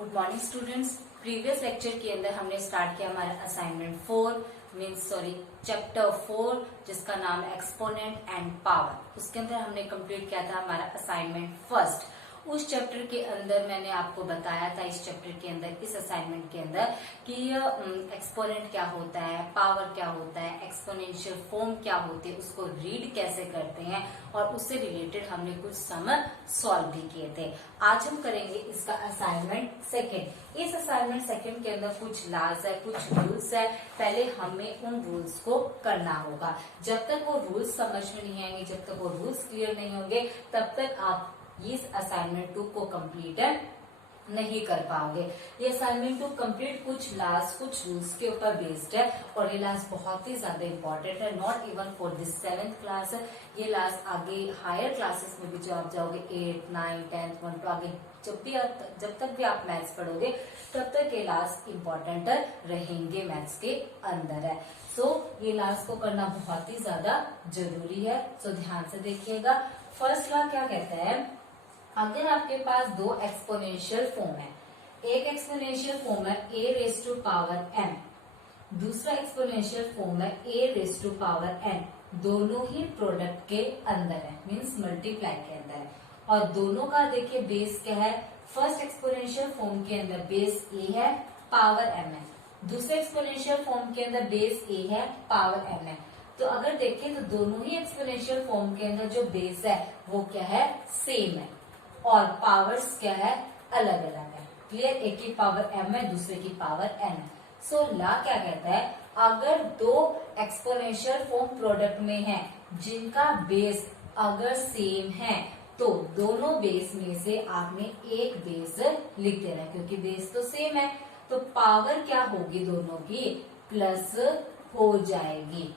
Good morning students. Previous lecture के अंदर हमने स्टार्ट किया हमारा असाइनमेंट 4 चैप्टर 4 जिसका नाम है एक्सपोनेंट एंड पावर। उसके अंदर हमने कंप्लीट किया था हमारा असाइनमेंट फर्स्ट। उस चैप्टर के अंदर मैंने आपको बताया था इस चैप्टर के अंदर, इस असाइनमेंट के अंदर कि एक्सपोनेंट क्या होता है, पावर क्या होता है, एक्सपोनेंशियल फॉर्म क्या होती है, उसको रीड कैसे करते हैं और उससे रिलेटेड हमने कुछ सम सॉल्व भी किए थे। आज हम करेंगे इसका असाइनमेंट सेकेंड। इस असाइनमेंट सेकेंड के अंदर कुछ लॉज है, कुछ रूल्स है। पहले हमें उन रूल्स को करना होगा। जब तक वो रूल्स समझ में नहीं आएंगे, जब तक वो रूल्स क्लियर नहीं होंगे, तब तक आप इस असाइनमेंट 2 को कंप्लीट नहीं कर पाओगे। ये असाइनमेंट 2 कंप्लीट कुछ लॉज, कुछ रूल्स के ऊपर बेस्ड है और ये लॉज बहुत ही ज्यादा इंपॉर्टेंट है, not even for this 7th class. ये लॉज आगे हायर क्लासेस में भी जो आप जाओगे 8, 9, 10th 1 तो आगे जब तक भी आप मैथ्स पढ़ोगे तब तक ये लॉज इंपॉर्टेंट रहेंगे, मैथ्स के अंदर है। ये लॉज को करना बहुत ही ज्यादा जरूरी है। ध्यान से देखिएगा। फर्स्ट लॉ क्या कहता है, अगर आपके पास दो एक्सपोनेंशियल फॉर्म है, एक एक्सपोनेंशियल फॉर्म है a raise to power n, दूसरा एक्सपोनेंशियल फॉर्म है a raise to power n, दोनों ही प्रोडक्ट के अंदर है, मींस मल्टीप्लाई के अंदर है और दोनों का देखिए बेस क्या है। फर्स्ट एक्सपोनेंशियल फॉर्म के अंदर बेस a है, पावर m है, दूसरे एक्सपोनेंशियल फॉर्म के अंदर बेस a है, पावर n है। तो अगर देखें तो दोनों ही एक्सपोनेंशियल फॉर्म के अंदर जो बेस है वो क्या है, सेम है और पावर्स क्या है, अलग अलग है। क्लियर, एक की पावर m है, दूसरे की पावर n है। लॉ क्या कहता है, अगर दो एक्सपोनेंशियल फॉर्म प्रोडक्ट में है जिनका बेस अगर सेम है तो दोनों बेस में से आपने एक बेस लिख देना है, क्योंकि बेस तो सेम है तो पावर क्या होगी, दोनों की प्लस हो जाएगी।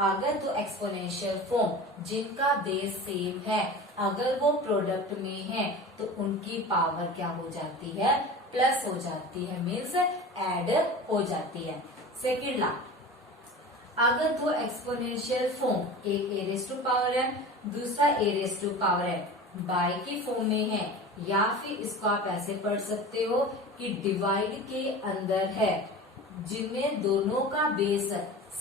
अगर दो एक्सपोनेंशियल फॉर्म जिनका बेस सेम है अगर वो प्रोडक्ट में है तो उनकी पावर क्या हो जाती है, प्लस हो जाती है, मीन्स ऐड हो जाती है। सेकेंड लॉ, अगर दो एक्सपोनेंशियल फॉर्म, एक a raise to power n, दूसरा a raise to power n by की फॉर्म में है, या फिर इसको आप ऐसे पढ़ सकते हो कि डिवाइड के अंदर है, जिनमें दोनों का बेस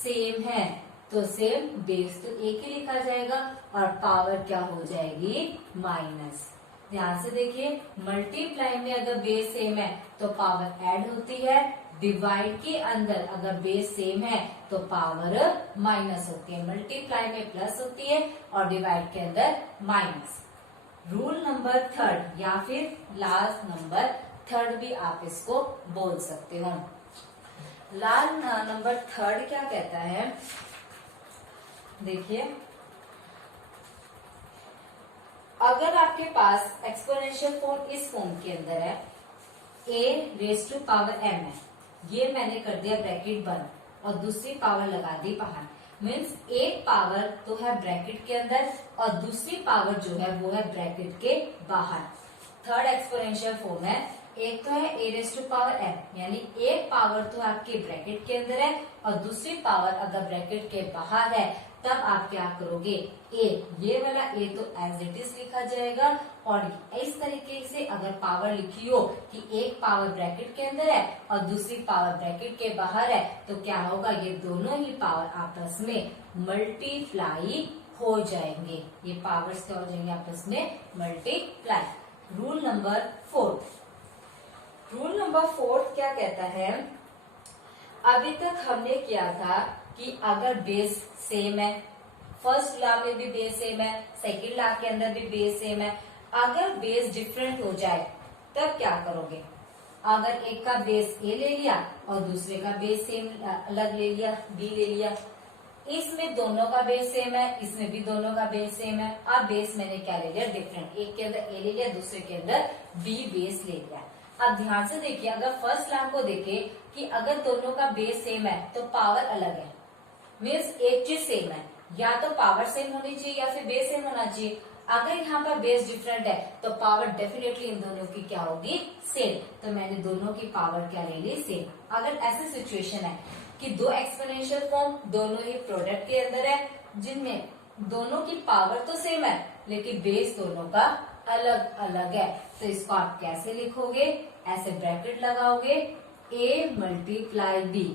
सेम है तो सेम बेस तो एक ही लिखा जाएगा और पावर क्या हो जाएगी, माइनस। ध्यान से देखिए, मल्टीप्लाई में अगर बेस सेम है तो पावर ऐड होती है, डिवाइड के अंदर अगर बेस सेम है तो पावर माइनस होती है। मल्टीप्लाई में प्लस होती है और डिवाइड के अंदर माइनस। रूल नंबर 3 या फिर लास्ट नंबर 3 भी आप इसको बोल सकते हो। लॉ नंबर 3 क्या कहता है, देखिए, अगर आपके पास एक्सपोनेंशियल फॉर्म इस फॉर्म के अंदर है a raise to power m है, ये मैंने कर दिया ब्रैकेट बंद और दूसरी पावर लगा दी बाहर, मीन्स एक पावर तो है ब्रैकेट के अंदर और दूसरी पावर जो है वो है ब्रैकेट के बाहर। थर्ड एक्सपोनेंशियल फॉर्म है, एक तो है a raise to power m, यानी एक पावर तो आपके ब्रैकेट के अंदर है और दूसरी पावर अगर ब्रैकेट के बाहर है, तब आप क्या करोगे, a, ये वाला a तो एज इट इज लिखा जाएगा और इस तरीके से अगर पावर लिखी हो कि एक पावर ब्रैकेट के अंदर है और दूसरी पावर ब्रैकेट के बाहर है तो क्या होगा, ये दोनों ही पावर आपस में मल्टीप्लाई हो जाएंगे, ये पावर्स क्या हो जाएंगे, आपस में multiply. Rule number 4, rule number 4 क्या कहता है, अभी तक हमने किया था कि अगर बेस सेम है, फर्स्ट लॉ में भी बेस सेम है, सेकंड लॉ के अंदर भी बेस सेम है, अगर बेस डिफरेंट हो जाए तब क्या करोगे, अगर एक का बेस a ले लिया और दूसरे का बेस सेम अलग ले लिया, b ले लिया, इसमें दोनों का बेस सेम है, इसमें भी दोनों का बेस सेम है, अब बेस मैंने क्या ले लिया, डिफरेंट, एक के अंदर a ले लिया, दूसरे के अंदर b बेस ले लिया। अब ध्यान से देखिए, अगर फर्स्ट लॉ को देखें कि अगर दोनों का बेस सेम है तो पावर अलग है, मीन्स एक चीज सेम है, या तो पावर सेम होनी चाहिए या फिर बेस सेम होना चाहिए। अगर यहाँ पर बेस डिफरेंट है तो पावर डेफिनेटली इन दोनों की क्या होगी, सेम, तो मैंने दोनों की पावर क्या ले ली, सेम। अगर ऐसी सिचुएशन है कि दो एक्सपोनेंशियल फॉर्म दोनों ही प्रोडक्ट के अंदर है जिनमें दोनों की पावर तो सेम है लेकिन बेस दोनों का अलग अलग है, तो इसको आप कैसे लिखोगे, ऐसे ब्रैकेट लगाओगे, a मल्टीप्लाई b,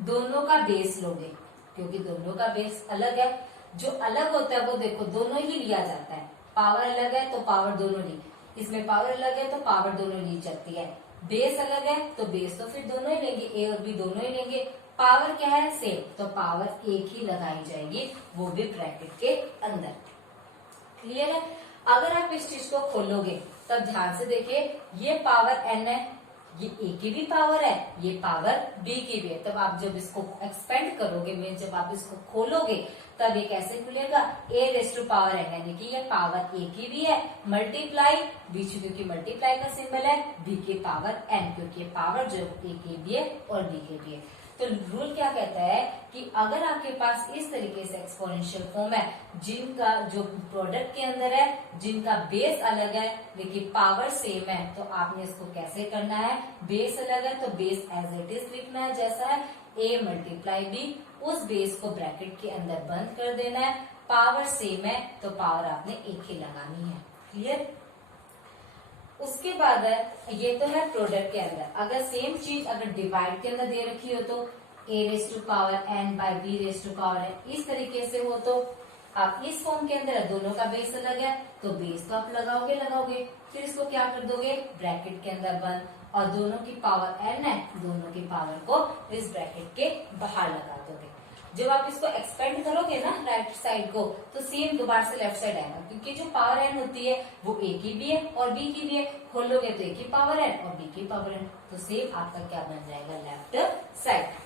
दोनों का बेस लोगे क्योंकि दोनों का बेस अलग है। जो अलग होता है वो देखो दोनों ही लिया जाता है, पावर अलग है तो पावर दोनों ली, इसमें पावर अलग है तो पावर दोनों ली जाती है। बेस अलग है तो बेस तो फिर दोनों ही लेंगे, ए और बी दोनों ही लेंगे। पावर क्या है सेम, तो पावर एक ही लगाई जाएगी, वो भी ब्रैकेट के अंदर। क्लियर है। अगर आप इस चीज को खोलोगे तब ध्यान से देखिए, ये पावर n है, ये a की भी पावर है, ये पावर b की भी है। तब आप जब इसको एक्सपेंड करोगे, मीन जब आप इसको खोलोगे तब ये कैसे खुलेगा, a raise to power n, यानी कि ये पावर a की भी है मल्टीप्लाई b, क्योंकि मल्टीप्लाई का सिंबल है, b की पावर n, क्योंकि ये पावर जो a की भी है और b की भी है। तो रूल क्या कहता है कि अगर आपके पास इस तरीके से एक्सपोनेंशियल फॉर्म है जिनका जो प्रोडक्ट के अंदर है, जिनका बेस अलग है लेकिन पावर सेम है, तो आपने इसको कैसे करना है, बेस अलग है तो बेस एज इट इज लिखना है, जैसा है a मल्टीप्लाई b, उस बेस को ब्रैकेट के अंदर बंद कर देना है। पावर सेम है तो पावर आपने एक ही लगानी है। क्लियर। उसके बाद है, ये तो है प्रोडक्ट के अंदर। अगर सेम चीज अगर डिवाइड के अंदर दे रखी हो तो a raise to power n by b raise to power n, इस तरीके से हो तो आप इस फॉर्म के अंदर दोनों का बेस अलग है तो बेस तो आप लगाओगे, फिर इसको क्या कर दोगे, ब्रैकेट के अंदर बंद, और दोनों की पावर n है, दोनों की पावर को इस ब्रैकेट के बाहर लगा दोगे। जब आप इसको एक्सपेंड करोगे ना राइट साइड को, तो सेम दोबारा से लेफ्ट साइड आएगा, क्योंकि जो पावर n होती है वो a की भी है और b की भी है। खोलोगे तो a की पावर n और b की पावर n, तो सेम आपका क्या बन जाएगा, लेफ्ट साइड।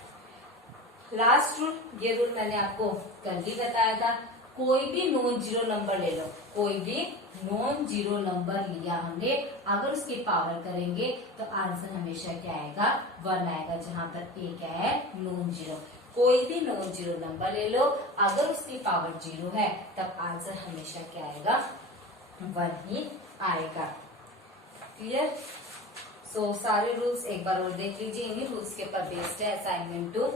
लास्ट रूल, ये रूल मैंने आपको कल भी बताया था, कोई भी नॉन जीरो नंबर ले लो, कोई भी नॉन जीरो नंबर लिया हमने, अगर उसकी पावर करेंगे तो आंसर हमेशा क्या आएगा, 1 आएगा, जहां पर a क्या है, नॉन जीरो। कोई भी नॉन जीरो नंबर ले लो, अगर उसकी पावर 0 है तब आंसर हमेशा क्या आएगा, 1 ही आएगा। क्लियर। सो सारे रूल्स एक बार और देख लीजिए, इन्हीं रूल्स के ऊपर बेस्ड है असाइनमेंट 2।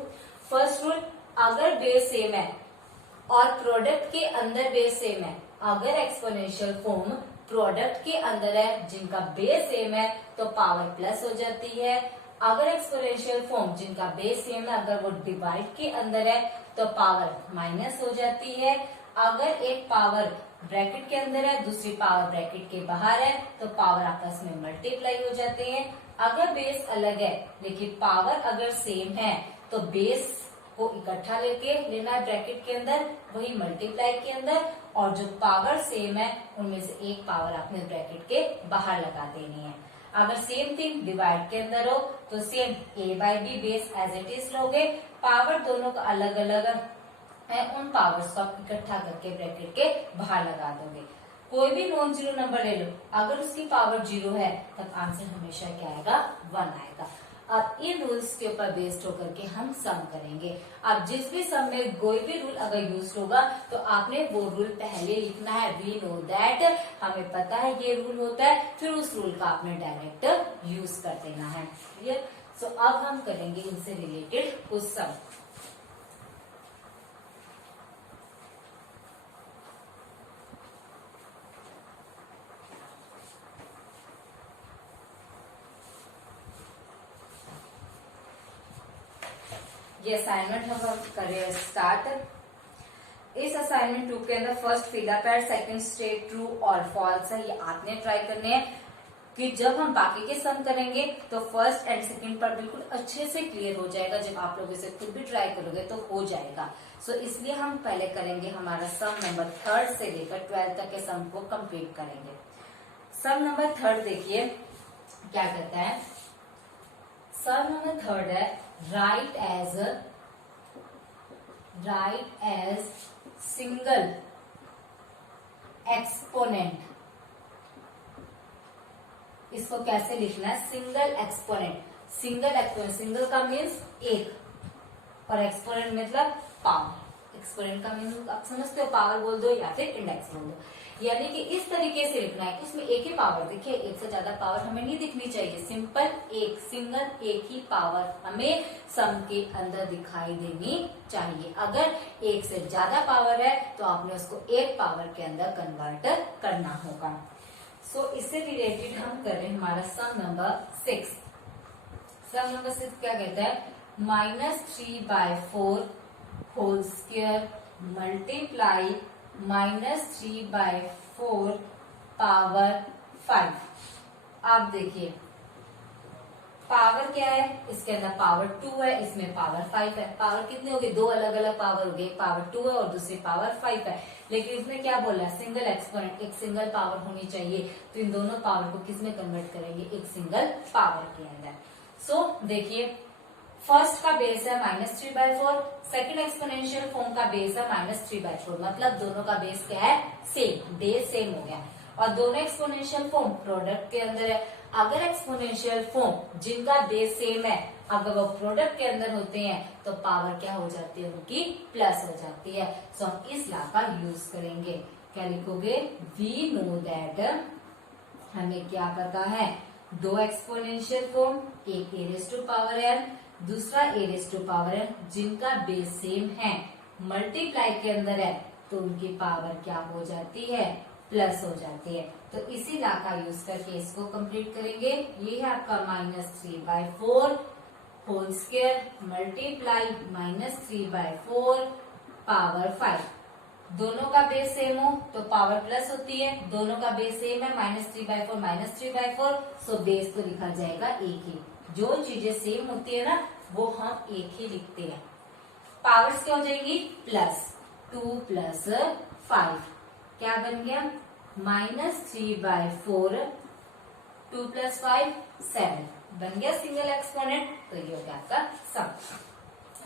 फर्स्ट रूल, अगर बेस सेम है और प्रोडक्ट के अंदर बेस सेम है, अगर एक्सपोनेंशियल फॉर्म प्रोडक्ट के अंदर है जिनका बेस सेम है तो पावर प्लस हो जाती है। अगर एक्सपोनेंशियल फॉर्म जिनका बेस सेम है, अगर वो डिवाइड के अंदर है तो पावर माइनस हो जाती है। अगर एक पावर ब्रैकेट के अंदर है, दूसरी पावर ब्रैकेट के बाहर है, तो पावर आपस में मल्टीप्लाई हो जाते हैं। अगर बेस अलग है लेकिन पावर अगर सेम है तो बेस को इकट्ठा लेके लेना है ब्रैकेट के अंदर, वही मल्टीप्लाई के अंदर, और जो पावर सेम है उनमें से एक पावर आपने ब्रैकेट के बाहर लगा देनी है। अगर सेम थिंग डिवाइड के अंदर हो तो same a by B base as it is लोगे, पावर दोनों का अलग अलग है, उन पावर्स को आप इकट्ठा करके ब्रैकेट के बाहर लगा दोगे। कोई भी नॉन जीरो नंबर ले लो, अगर उसकी पावर 0 है तब आंसर हमेशा क्या आएगा, 1 आएगा। अब इन रूल्स के ऊपर बेस्ड होकर के हम सम करेंगे। अब जिस भी सम में कोई भी रूल अगर यूज होगा तो आपने वो रूल पहले लिखना है। वी नो दैट, हमें पता है ये रूल होता है, फिर उस रूल का आपने डायरेक्ट यूज कर देना है। क्लियर। सो अब हम करेंगे इनसे रिलेटेड कुछ सम। ये असाइनमेंट हम करें स्टार्ट। इस असाइनमेंट 2 के अंदर फर्स्ट फिलअप है, सेकंड स्टेट ट्रू और फॉल्स है। ये आपने ट्राई करने हैं कि जब हम बाकी के सम करेंगे तो फर्स्ट एंड सेकंड पर बिल्कुल अच्छे से क्लियर हो जाएगा। जब आप लोग इसे खुद भी ट्राई करोगे तो हो जाएगा। सो इसलिए हम पहले करेंगे हमारा सम नंबर 3 से लेकर 12 तक के सम को कंप्लीट करेंगे। सम नंबर 3 देखिए क्या कहता है। सम नंबर 3 है, write as single exponent। इसको कैसे लिखना है, सिंगल एक्सपोनेंट। सिंगल का मीन्स एक, और एक्सपोनेंट मतलब पावर। एक्सपोनेंट का मीन्स आप समझते हो, पावर बोल दो या फिर इंडेक्स बोल दो। यानी कि इस तरीके से लिखना है कि उसमें एक ही पावर दिखे, एक से ज्यादा पावर हमें नहीं दिखनी चाहिए। सिंपल एक, सिंगल एक ही पावर हमें सम के अंदर दिखाई देनी चाहिए। अगर एक से ज्यादा पावर है तो आपने उसको एक पावर के अंदर कन्वर्ट करना होगा। सो इससे रिलेटेड हम करें हमारा सम नंबर 6। सम नंबर 6 क्या कहता है, -3/4 होल स्क्वायर मल्टीप्लाई -3/4 पावर 5। आप देखिए पावर क्या है, इसके अंदर पावर 2 है, इसमें पावर 5 है। पावर कितने हो गए, दो अलग अलग पावर हो गए, पावर 2 है और दूसरी पावर 5 है। लेकिन इसने क्या बोला, सिंगल एक्सपोनेंट, एक सिंगल पावर होनी चाहिए। तो इन दोनों पावर को किस में कन्वर्ट करेंगे, एक सिंगल पावर के अंदर। सो देखिए फर्स्ट का बेस है -3/4, सेकंड एक्सपोनेंशियल फॉर्म का बेस है -3/4, मतलब दोनों का बेस क्या है, सेम, बेस सेम हो गया। और दोनों एक्सपोनेंशियल फॉर्म प्रोडक्ट के अंदर है। अगर एक्सपोनेंशियल फॉर्म जिनका बेस सेम है अगर वो प्रोडक्ट के अंदर होते हैं तो पावर क्या हो जाती है, उनकी प्लस हो जाती है। सो हम इस लॉ का यूज करेंगे। क्या लिखोगे, वी नो दैट, हमें क्या पता है, दो एक्सपोनेंशियल फॉर्म, एक ए रेज़ टू पावर एन, दूसरा ए रेज़ टू पावर एन, जिनका बेस सेम है, मल्टीप्लाई के अंदर है, तो उनकी पावर क्या हो जाती है, प्लस हो जाती है। तो इसी लॉ का यूज करके इसको कंप्लीट करेंगे। ये है आपका -3/4 होल स्क्वायर मल्टीप्लाई -3/4 पावर 5। दोनों का बेस सेम हो तो पावर प्लस होती है, दोनों का बेस सेम है -3/4 सो बेस तो लिखा जाएगा एक ही। जो चीजें सेम होती है ना वो हम एक ही लिखते हैं। पावर्स क्या हो जाएगी, प्लस 2 + 5 क्या बन गया, -3/4 2 + 5 7 बन गया सिंगल एक्सपोनेंट। तो ये हो गया आपका सम।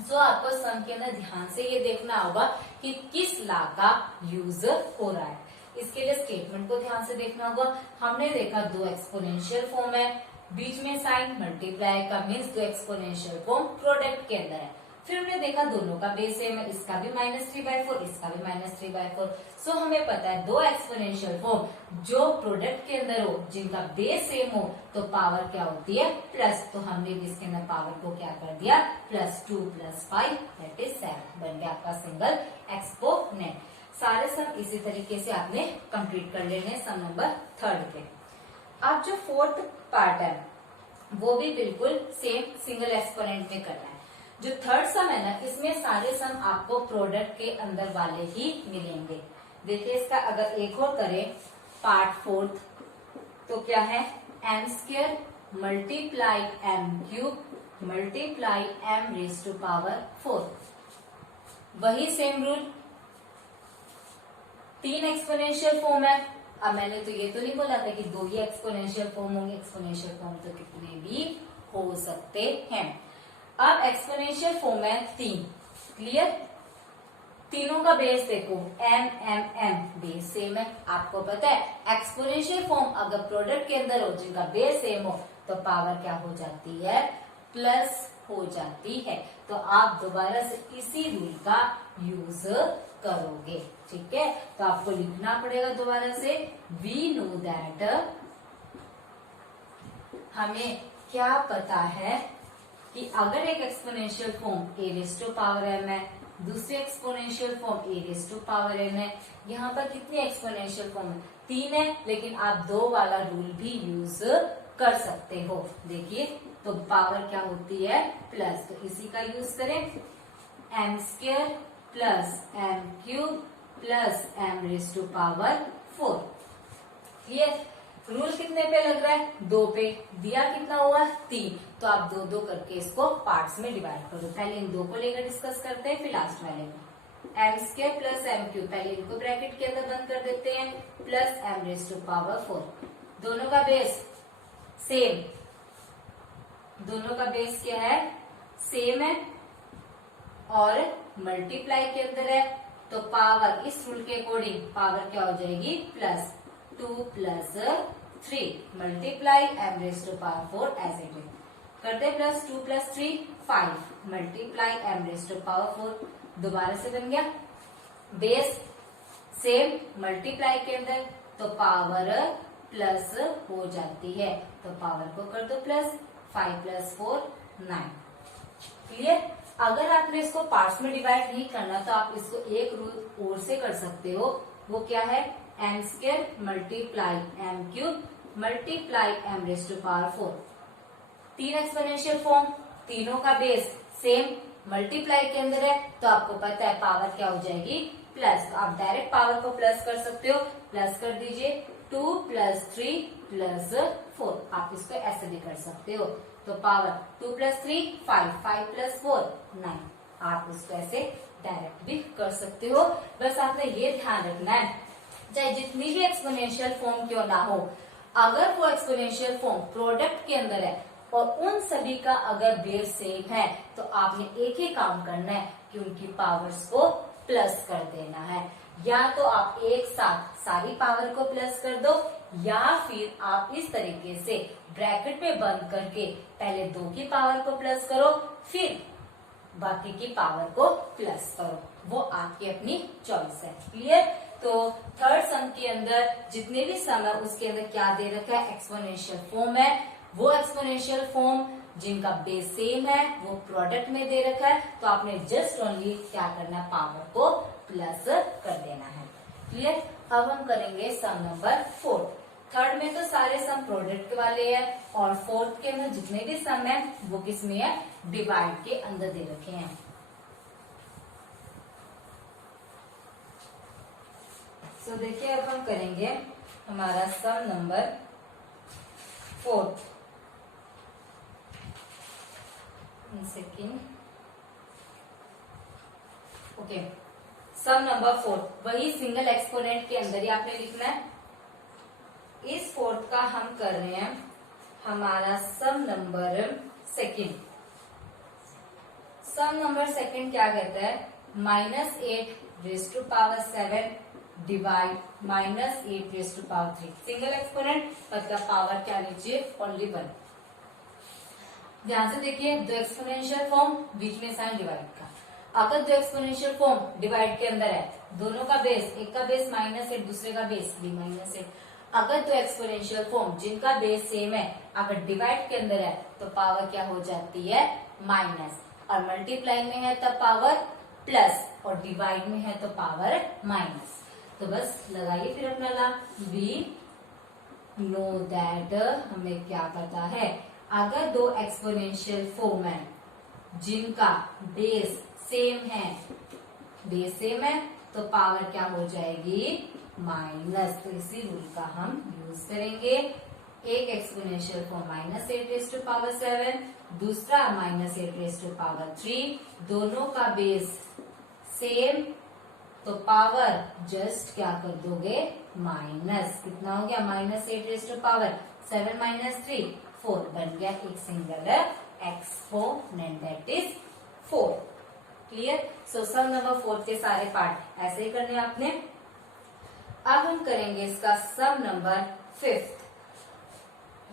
सो आपको सम के अंदर ध्यान से ये देखना होगा कि किस लॉ का यूज हो रहा है। इसके लिए स्टेटमेंट को ध्यान से देखना होगा। हमने देखा दो एक्सपोनेंशियल फॉर्म है, बीच में साइन मल्टीप्लाई का मीन्स दो एक्सपोनेंशियल फॉर्म प्रोडक्ट के अंदर है। फिर हमने देखा दोनों का बेस सेम है, इसका भी -3/4 इसका भी -3/4। सो हमें पता है दो एक्सपोनेंशियल फॉर्म जो प्रोडक्ट के अंदर हो, जिनका बेस सेम हो, तो पावर क्या होती है, प्लस। तो हमने भी इसके अंदर पावर को क्या कर दिया, +2 + 5 दैट इज 7 बन गया आपका सिंगल एक्सपोनेंट। सारे सम इसी तरीके से आपने कंप्लीट कर लेने सम नंबर 3 के। अब जो 4th पार्ट है वो भी बिल्कुल सेम सिंगल एक्सपोनेंट में करना है। जो 3rd सम है ना, इसमें सारे सम आपको प्रोडक्ट के अंदर वाले ही मिलेंगे। देखिए इसका अगर एक और करें पार्ट 4th, तो क्या है, m² multiply m³ multiply m⁴। वही सेम रूल, 3 एक्सपोनेंशियल फॉर्म है। अब मैंने तो ये तो नहीं बोला था कि दो ही एक्सपोनेंशियल फॉर्म होंगे, एक्सपोनेंशियल फॉर्म तो कितने भी हो सकते हैं। अब एक्सपोनेंशियल फॉर्म है 3, क्लियर। तीनों का बेस देखो m बेस सेम है। आपको पता है एक्सपोनेंशियल फॉर्म अगर प्रोडक्ट के अंदर हो जिनका बेस सेम हो तो पावर क्या हो जाती है, प्लस हो जाती है। तो आप दोबारा से इसी रूल का यूज करोगे, ठीक है। तो आपको लिखना पड़ेगा दोबारा से, वी नो दैट, हमें क्या पता है कि अगर एक exponential form A raise to power m है, दूसरी exponential form A raise to power n है। यहाँ पर कितने एक्सपोनेंशियल फॉर्म है, 3 है, लेकिन आप 2 वाला रूल भी यूज कर सकते हो। देखिए तो पावर क्या होती है, प्लस। तो इसी का यूज करें, m² + m³ + m⁴। ये रूल कितने पे लग रहा है, 2 पे। दिया कितना हुआ, 3। तो आप 2-2 करके इसको पार्ट्स में डिवाइड करो। पहले इन 2 को लेकर डिस्कस करते हैं, फिर लास्ट वाले में। m² + m³ पहले इनको ब्रैकेट के अंदर बंद कर देते हैं, प्लस m⁴। दोनों का बेस सेम, दोनों का बेस क्या है, सेम है और मल्टीप्लाई के अंदर है। तो पावर इस रूल के अकॉर्डिंग पावर क्या हो जाएगी, +2 + 3 multiply m⁴ as it is. करते +2 + 3 5 मल्टीप्लाई m⁴। दोबारा से बन गया, बेस सेम मल्टीप्लाई के अंदर, तो पावर प्लस हो जाती है। तो पावर को कर दो प्लस, 5 + 4 9। क्लियर। अगर आपने इसको पार्ट्स में डिवाइड नहीं करना तो आप इसको एक रूल और से कर सकते हो। वो क्या है, M square multiply M cube multiply M raise to power 4। 3 exponential form, तीनों का बेस सेम, मल्टीप्लाई के अंदर है तो आपको पता है पावर क्या हो जाएगी प्लस। तो आप डायरेक्ट पावर को प्लस कर सकते हो, प्लस कर दीजिए 2 + 3 + 4। आप इसको ऐसे भी कर सकते हो। तो पावर 2 + 3 5, 5 + 4 9। आप इसको ऐसे डायरेक्ट भी कर सकते हो। बस आपने ये ध्यान रखना है, चाहे जितनी भी एक्सपोनेंशियल फॉर्म क्यों ना हो, अगर वो एक्सपोनेंशियल फॉर्म प्रोडक्ट के अंदर है और उन सभी का अगर बेस सेम है तो आपने एक ही काम करना है कि उनकी पावर्स को प्लस कर देना है। या तो आप एक साथ सारी पावर को प्लस कर दो, या फिर आप इस तरीके से ब्रैकेट में बंद करके पहले 2 की पावर को प्लस करो, फिर बाकी की पावर को प्लस करो। वो आपकी अपनी चॉइस है। क्लियर? तो थर्ड सम के अंदर जितने भी सम है उसके अंदर क्या दे रखा है, एक्सपोनेंशियल फॉर्म है। वो एक्सपोनेंशियल फॉर्म जिनका बेस सेम है वो प्रोडक्ट में दे रखा है, तो आपने जस्ट ओनली क्या करना है, पावर को प्लस कर देना है। क्लियर? अब हम करेंगे सम नंबर 4। थर्ड में तो सारे सम प्रोडक्ट वाले हैं और फोर्थ के अंदर जितने भी सम है वो किस में है, डिवाइड के अंदर दे रखे हैं। तो देखिए अब हम करेंगे हमारा सम नंबर 4। सेकेंड, ओके, सम नंबर 4 वही सिंगल एक्सपोनेंट के अंदर ही आपने लिखना है। इस फोर्थ का हम कर रहे हैं हमारा सम नंबर सेकेंड। सम नंबर सेकेंड क्या कहता है, -8⁻7 डिवाइड -8⁻3। सिंगल एक्सपोनेंट मतलब पावर क्या लीजिए, ओनली 1। ध्यान से देखिए, दो एक्सपोनेंशियल फॉर्म, बीच में साइन डिवाइड का। अगर दो एक्सपोनेंशियल फॉर्म डिवाइड के अंदर है, दोनों का बेस, एक का बेस -8 दूसरे का बेस भी -8। अगर दो एक्सपोनेंशियल फॉर्म जिनका बेस सेम है अगर डिवाइड के अंदर है तो पावर क्या हो जाती है, माइनस। और मल्टीप्लाई में है तब पावर प्लस और डिवाइड में है तो पावर माइनस। तो बस लगाइए फिर अपना ला। वी नो दैट, हमें क्या पता है, अगर दो एक्सपोनेंशियल फॉर्म है जिनका बेस सेम है तो पावर क्या हो जाएगी, माइनस। तो इसी रूल का हम यूज करेंगे। एक एक्सपोनेंशियल फॉर्म -8⁻7, दूसरा -8⁻3, दोनों का बेस सेम तो पावर जस्ट क्या कर दोगे, माइनस। कितना हो गया, -8⁻7 -3 4 बन गया एक single exponent, that is 4। Clear? So some number 4 के सारे पार्ट ऐसे ही करने आपने। अब हम करेंगे इसका सम नंबर 5।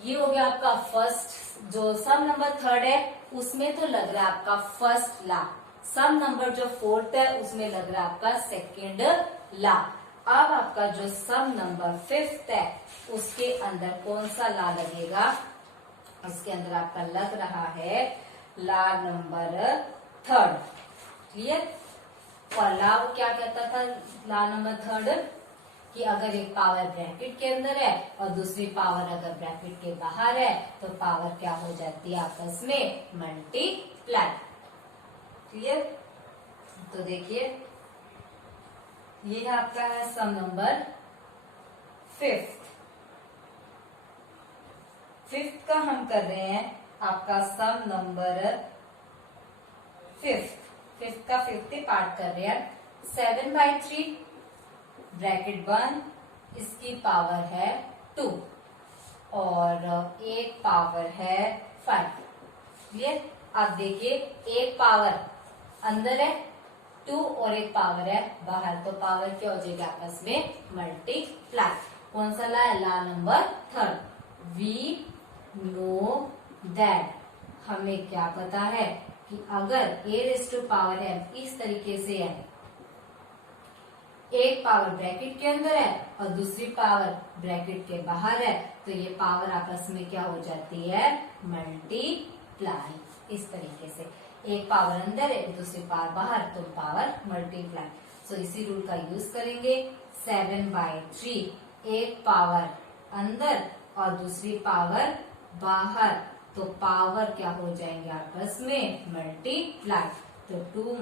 ये हो गया आपका फर्स्ट। जो सम नंबर 3 है उसमें तो लग रहा है आपका फर्स्ट ला। सम नंबर जो 4 है उसमें लग रहा है आपका सेकेंड ला। अब आपका जो सम नंबर 5 है उसके अंदर कौन सा ला लगेगा, उसके अंदर आपका लग रहा है ला नंबर 3। क्लियर? और ला क्या कहता था, ला नंबर 3 कि अगर एक पावर ब्रैकेट के अंदर है और दूसरी पावर अगर ब्रैकेट के बाहर है तो पावर क्या हो जाती है, आपस में मल्टीप्लाई। क्लियर? तो देखिए ये आपका है सम नंबर 5। फिफ्थ का हम कर रहे हैं आपका सम नंबर 5। फिफ्थ का 50 पार्ट कर रहे हैं। 7/3 ब्रैकेट 1, इसकी पावर है 2 और एक पावर है 5। क्लियर? अब देखिए एक पावर अंदर है 2 और एक पावर है बाहर, तो पावर क्या हो जाएगी, आपस में मल्टीप्लाई। कौन सा ला है, ला नंबर 3। वी नो दैट, हमें क्या पता है कि अगर a⁻m इस तरीके से है, एक पावर ब्रैकेट के अंदर है और दूसरी पावर ब्रैकेट के बाहर है, तो ये पावर आपस में क्या हो जाती है, मल्टीप्लाई। इस तरीके से एक पावर अंदर है दूसरी पावर बाहर, तो पावर मल्टीप्लाई। सो इसी रूल का यूज करेंगे। 7/3, एक पावर अंदर और दूसरी पावर बाहर, तो पावर क्या हो जाएंगे आपस में मल्टीप्लाई, तो 2 ×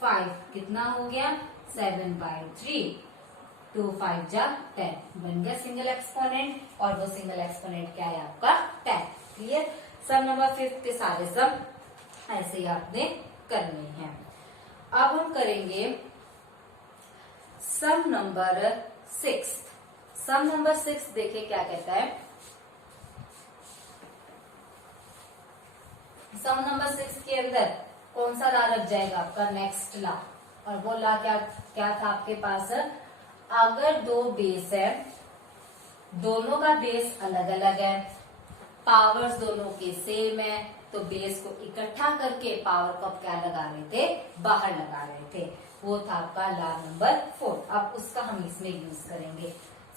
5 कितना हो गया 7/3, 2 × 5 = 10 बन गया सिंगल एक्सपोनेंट, और वो सिंगल एक्सपोनेंट क्या है आपका 10। क्लियर। सम नंबर 5 के सारे सम ऐसे ही आपने करने हैं। अब हम करेंगे सम नंबर 6। सम नंबर 6 देखिए क्या कहता है। सम नंबर 6 के अंदर कौन सा लॉ लग जाएगा आपका नेक्स्ट लॉ, और वो लॉ क्या था आपके पास, अगर दो बेस है, दोनों का बेस अलग अलग है, पावर्स दोनों के सेम है, तो बेस को इकट्ठा करके पावर को आप क्या लगा रहे थे, बाहर लगा रहे थे, वो था आपका लॉ नंबर 4। अब उसका हम इसमें यूज करेंगे।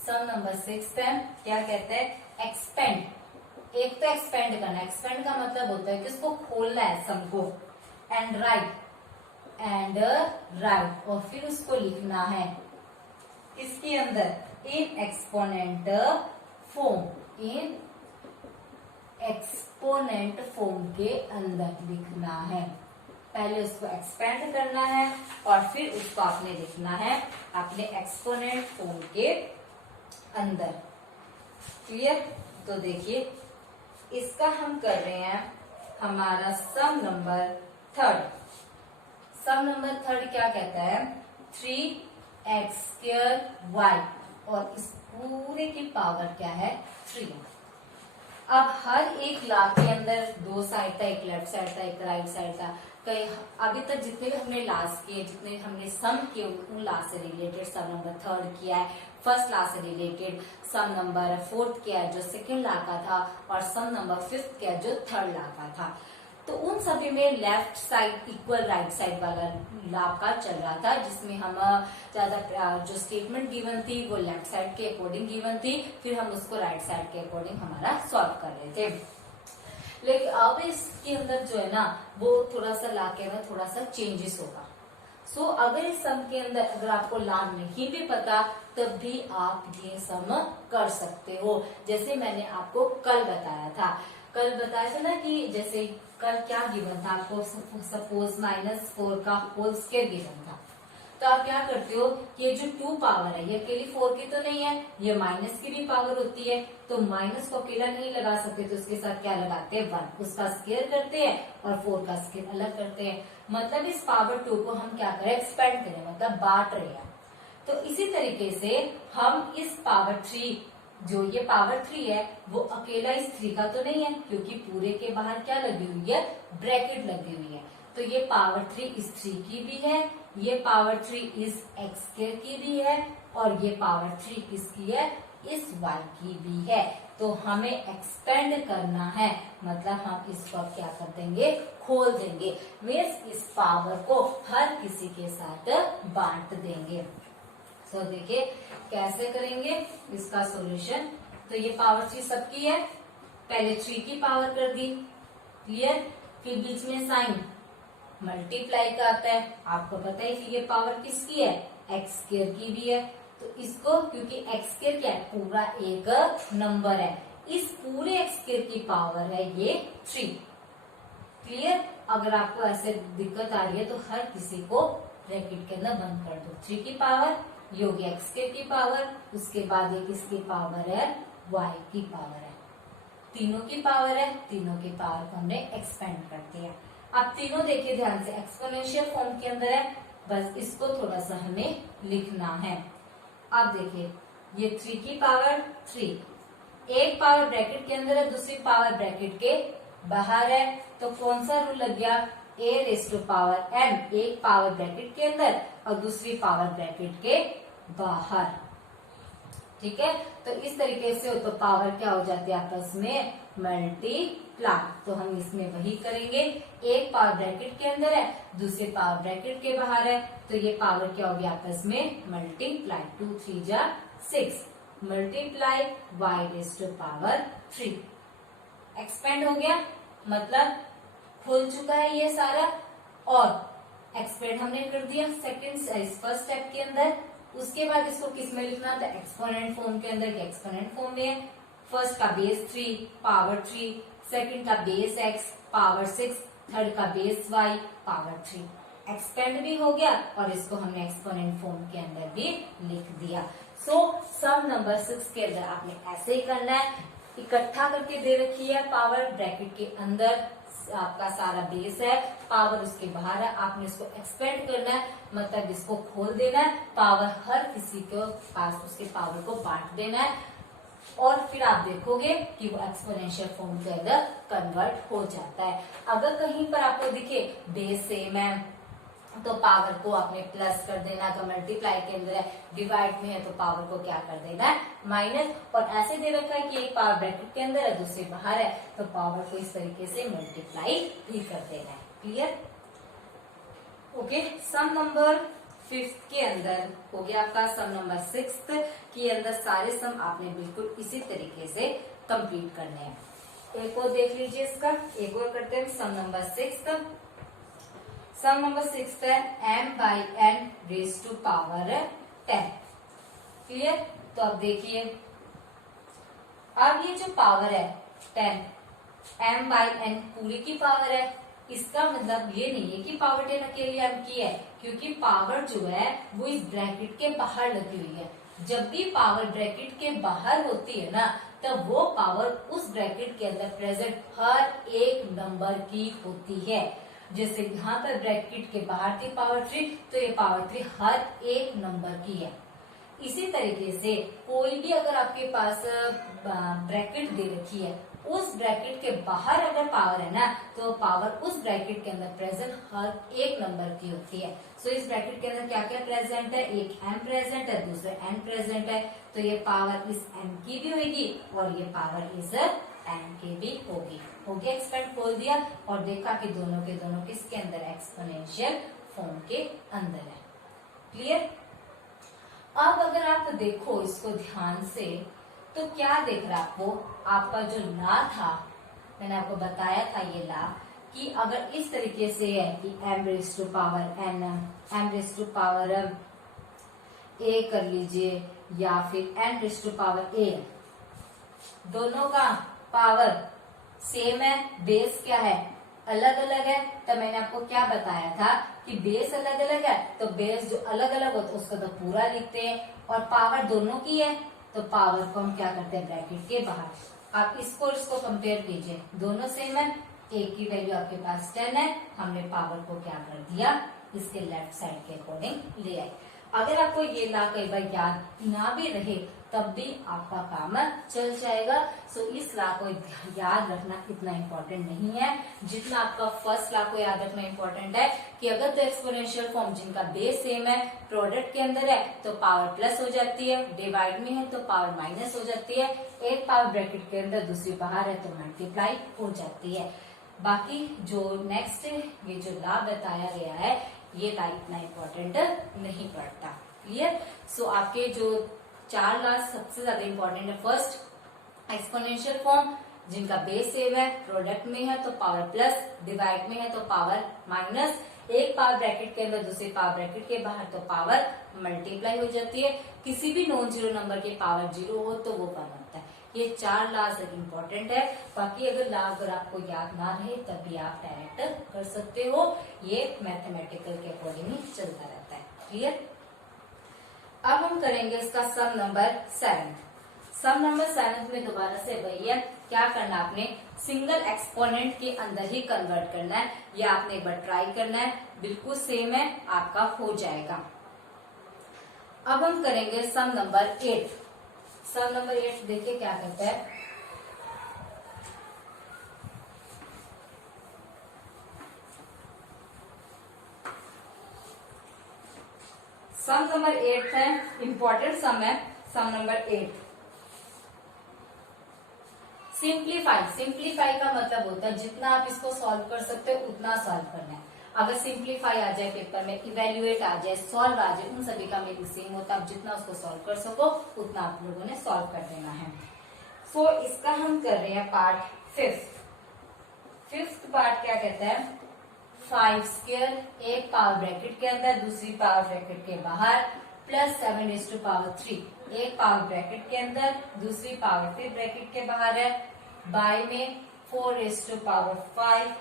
सम नंबर 6 पे क्या कहते हैं, एक्सपेंड। एक तो एक्सपेंड करना, एक्सपेंड का मतलब होता है कि उसको खोलना है सम को, एंड राइट, और फिर उसको लिखना है इसके अंदर इन एक्सपोनेंट फॉर्म, इन एक्सपोनेंट फॉर्म के अंदर लिखना है। पहले उसको एक्सपेंड करना है और फिर उसको आपने लिखना है अपने एक्सपोनेंट फॉर्म के अंदर। क्लियर। तो देखिए इसका हम कर रहे हैं हमारा सम नंबर 3। सम नंबर 3 क्या कहता है, 3x²y, और इस पूरे की पावर क्या है 3। अब हर एक लॉ के अंदर दो साइड था, एक लेफ्ट साइड था, एक राइट साइड था। कई अभी तक जितने भी हमने लॉस किए, जितने हमने सम किए, उन लॉ से रिलेटेड सम नंबर 3 किया है, फर्स्ट लॉ से रिलेटेड सम नंबर 4 किया है जो सेकंड लॉ का था, और सम नंबर 5 किया जो थर्ड लॉ का था। तो उन सभी में left side equal right side वाला लॉ का चल रहा था, जिसमें हम ज्यादा जो स्टेटमेंट गिवन थी वो लेफ्ट साइड के अकॉर्डिंग गिवन थी, फिर हम उसको राइट साइड के अकॉर्डिंग हमारा सॉल्व कर रहे थे। लेकिन अब इसके अंदर जो है ना, वो थोड़ा सा लॉ के अंदर थोड़ा सा चेंजेस होगा। सो अगर इस सम के अंदर अगर आपको लॉ नहीं भी पता, तब भी आप ये सम कर सकते हो। जैसे मैंने आपको कल बताया था ना कि जैसे कल क्या गिवन था आपको, सपोज -4 का होल स्क्वायर गिवन था, तो आप क्या करते हो, ये जो 2 पावर है ये अकेली 4 की तो नहीं है, ये माइनस की भी पावर होती है, तो माइनस को अकेला नहीं लगा सकते, तो उसके साथ क्या लगाते हैं 1, उसका स्क्वायर करते हैं और 4 का स्क्वायर अलग करते हैं। मतलब इस पावर 2 को हम क्या करें, एक्सपेंड करें, मतलब बांट रहे हैं। तो इसी तरीके से हम इस पावर 3, जो ये पावर 3 है वो अकेला इस 3 का तो नहीं है, क्योंकि पूरे के बाहर क्या लगी हुई है, ब्रैकेट लगी हुई है। तो ये पावर 3 इस 3 की भी है, ये पावर 3 इस x² की भी है, और ये पावर 3 किसकी है, इस y की भी है। तो हमें एक्सपेंड करना है, मतलब हम इसको क्या कर देंगे, खोल देंगे, मीन्स इस पावर को हर किसी के साथ बांट देंगे। तो देखिए कैसे करेंगे इसका सॉल्यूशन। तो ये पावर 3 सबकी है, पहले 3 की पावर कर दी, क्लियर। फिर बीच में साइन मल्टीप्लाई का आता है, आपको पता है कि ये पावर किसकी है, x² की भी है। तो इसको, क्योंकि x² क्या है, पूरा एक नंबर है, इस पूरे x² की पावर है ये 3। क्लियर। अगर आपको ऐसे दिक्कत आ रही है तो हर किसी को ब्रैकेट के अंदर बंद कर दो। 3 की पावर, ये होगी x² की पावर, उसके बाद ये किसकी पावर है, y की पावर है, तीनों की पावर है, तीनों की पावर को हमने एक्सपेंड कर दिया। अब तीनों देखिए ध्यान से एक्सपोनेंशियल फॉर्म के अंदर है, बस इसको थोड़ा सा हमें लिखना है। अब देखिए ये 3 की पावर 3, एक पावर ब्रैकेट के अंदर है, दूसरी पावर ब्रैकेट के बाहर है, तो कौन सा रूल लग गया, a⁻n, एक पावर ब्रैकेट के अंदर और दूसरी पावर ब्रैकेट के बाहर। ठीक है, तो इस तरीके से तो पावर क्या हो जाती है आपस में मल्टीप्लाई। तो हम इसमें वही करेंगे, एक पावर ब्रैकेट के अंदर है, दूसरे पावर ब्रैकेट के बाहर है, तो ये पावर क्या होगी आपस में मल्टीप्लाई, 2 3 जा 6, मल्टीप्लाई y⁻3। एक्सपेंड हो गया, मतलब खुल चुका है ये सारा, और एक्सपेंड हमने कर दिया फर्स्ट स्टेप के अंदर। उसके बाद इसको किस में लिखना था, एक्सपोनेंट फॉर्म के अंदर। एक्सपोनेंट फॉर्म में फर्स्ट का बेस 3 पावर 3, सेकंड का बेस x पावर 6, थर्ड का बेस y पावर 3। एक्सपेंड भी हो गया और इसको हमने एक्सपोनेंट फॉर्म के अंदर भी लिख दिया। सो सम नंबर 6 के अंदर आपने ऐसे ही करना है, इकट्ठा करके दे रखी है पावर, ब्रैकेट के अंदर आपका सारा बेस है, पावर उसके बाहर है, आपने इसको एक्सपेंड करना है, मतलब इसको खोल देना है, पावर हर किसी के पास उसके पावर को बांट देना है, और फिर आप देखोगे कि वो एक्सपोनेंशियल फॉर्म के अंदर कन्वर्ट हो जाता है। अगर कहीं पर आपको दिखे बेस सेम है तो पावर को आपने प्लस कर देना, अगर मल्टीप्लाई के अंदर है, डिवाइड में है तो पावर को क्या कर देना है, माइनस। और ऐसे दे रखा है कि एक पावर ब्रैकेट के अंदर है, दूसरी बाहर है, तो पावर को इस तरीके से मल्टीप्लाई भी कर देना है। क्लियर? ओके, सम नंबर 5 के अंदर हो गया आपका। सम नंबर 6 के अंदर सारे सम आपने बिल्कुल इसी तरीके से कंप्लीट करने हैं। एक और देख लीजिए इसका, एक और करते हैं सम नंबर 6। सम नंबर 6 है m/n raise to power 10। Clear? तो अब देखिए, अब ये जो पावर है 10, m/n पूरी की पावर है, इसका मतलब ये नहीं है कि पावर 10 अकेली m की है, क्योंकि पावर जो है वो इस ब्रैकेट के बाहर लगी हुई है। जब भी पावर ब्रैकेट के बाहर होती है ना, तब वो पावर उस ब्रैकेट के अंदर प्रेजेंट हर एक नंबर की होती है। जैसे यहाँ पर ब्रैकेट के बाहर थी पावर 3, तो ये पावर 3 हर एक नंबर की है। इसी तरीके से कोई भी अगर आपके पास ब्रैकेट दे रखी है, उस ब्रैकेट के बाहर अगर पावर है ना, तो पावर उस ब्रैकेट के अंदर प्रेजेंट हर एक नंबर की होती है। सो इस ब्रैकेट के अंदर क्या क्या प्रेजेंट है, एक m प्रेजेंट है, दूसरा n प्रेजेंट है, तो ये पावर इस m की भी होगी और ये पावर इस n की भी होगी। हो गया, एक्सपेंड खोल दिया और देखा कि दोनों के दोनों किसके अंदर, एक्सपोनेंशियल फॉर्म के अंदर है। क्लियर? अब अगर आप देखो इसको ध्यान से, तो क्या देख रहा आपको, आपका जो ला था, मैंने आपको बताया था ये ला, कि अगर इस तरीके से है कि m raise to power n, m raise to power a कर लीजिए, या फिर n raise to power a, दोनों का पावर सेम है, बेस क्या है, अलग अलग है। तो मैंने आपको क्या बताया था कि बेस अलग अलग है, तो बेस जो अलग अलग होता है उसको तो पूरा लिखते हैं, और पावर दोनों की है तो पावर को हम क्या करते हैं, ब्रैकेट के बाहर। आप इसको कंपेयर कीजिए, दोनों सेम है, एक की वैल्यू आपके पास 10 है, हमने पावर को क्या कर दिया, इसके लेफ्ट साइड के अकॉर्डिंग ले आए। अगर आपको ये ला कई बार याद ना भी रहे, तब भी आपका काम चल जाएगा। सो इस ला को याद रखना इतना इम्पोर्टेंट नहीं है जितना आपका फर्स्ट ला को याद रखना इम्पोर्टेंट है, कि अगर तो एक्सपोनेंशियल फॉर्म जिनका बेस सेम है, प्रोडक्ट के अंदर है तो पावर प्लस हो जाती है, डिवाइड में है तो पावर माइनस हो जाती है, एक पावर ब्रैकेट के अंदर दूसरी बाहर है तो मल्टीप्लाई हो जाती है। बाकी जो नेक्स्ट ये जो ला बताया गया है, ये ला इतना इम्पोर्टेंट नहीं पड़ता। क्लियर? सो आपके जो 4 ला सबसे ज्यादा इम्पोर्टेंट है। फर्स्ट, एक्सपोनेंशियल फॉर्म जिनका बेस सेम है, प्रोडक्ट में है तो पावर प्लस, डिवाइड में है तो पावर माइनस, एक पावर ब्रैकेट के अंदर दूसरी पावर ब्रैकेट के बाहर तो पावर मल्टीप्लाई हो जाती है। किसी भी नॉन जीरो नंबर के पावर 0 हो तो वो 1 बनता है। ये 4 लाज इम्पोर्टेंट है। बाकी अगर ला अगर आपको याद ना रहे तब भी आप डायरेक्ट कर सकते हो, ये मैथमेटिकल के अकॉर्डिंग ही चलता रहता है। क्लियर? अब हम करेंगे इसका सम नंबर 7। सम नंबर 7 में दोबारा से वही है, क्या करना आपने, सिंगल एक्सपोनेंट के अंदर ही कन्वर्ट करना है। ये आपने एक बार ट्राई करना है, बिल्कुल सेम है, आपका हो जाएगा। अब हम करेंगे सम नंबर 8। सम नंबर 8 देखिए क्या कहता है, सम नंबर 8 है, इंपॉर्टेंट सम है। सम नंबर 8, सिंप्लीफाई। सिंप्लीफाई का मतलब होता है जितना आप इसको सॉल्व कर सकते हो उतना सॉल्व करना है। अगर सिंप्लीफाई आ जाए पेपर में, इवेल्युएट आ जाए, सॉल्व आ जाए, उन सभी का मीनिंग सेम होता है। आप जितना उसको सॉल्व कर सको उतना आप लोगों ने सॉल्व कर देना है। सो इसका हम कर रहे हैं पार्ट 5th पार्ट क्या कहता है, 5 स्क्वायर, एक पावर ब्रैकेट के अंदर दूसरी पावर ब्रैकेट के बाहर, प्लस 7 रेज टू पावर 3। एक पावर ब्रैकेट के अंदर, दूसरी पावर फिर ब्रैकेट के बाहर है। बाय में 4 रेज टू पावर 5,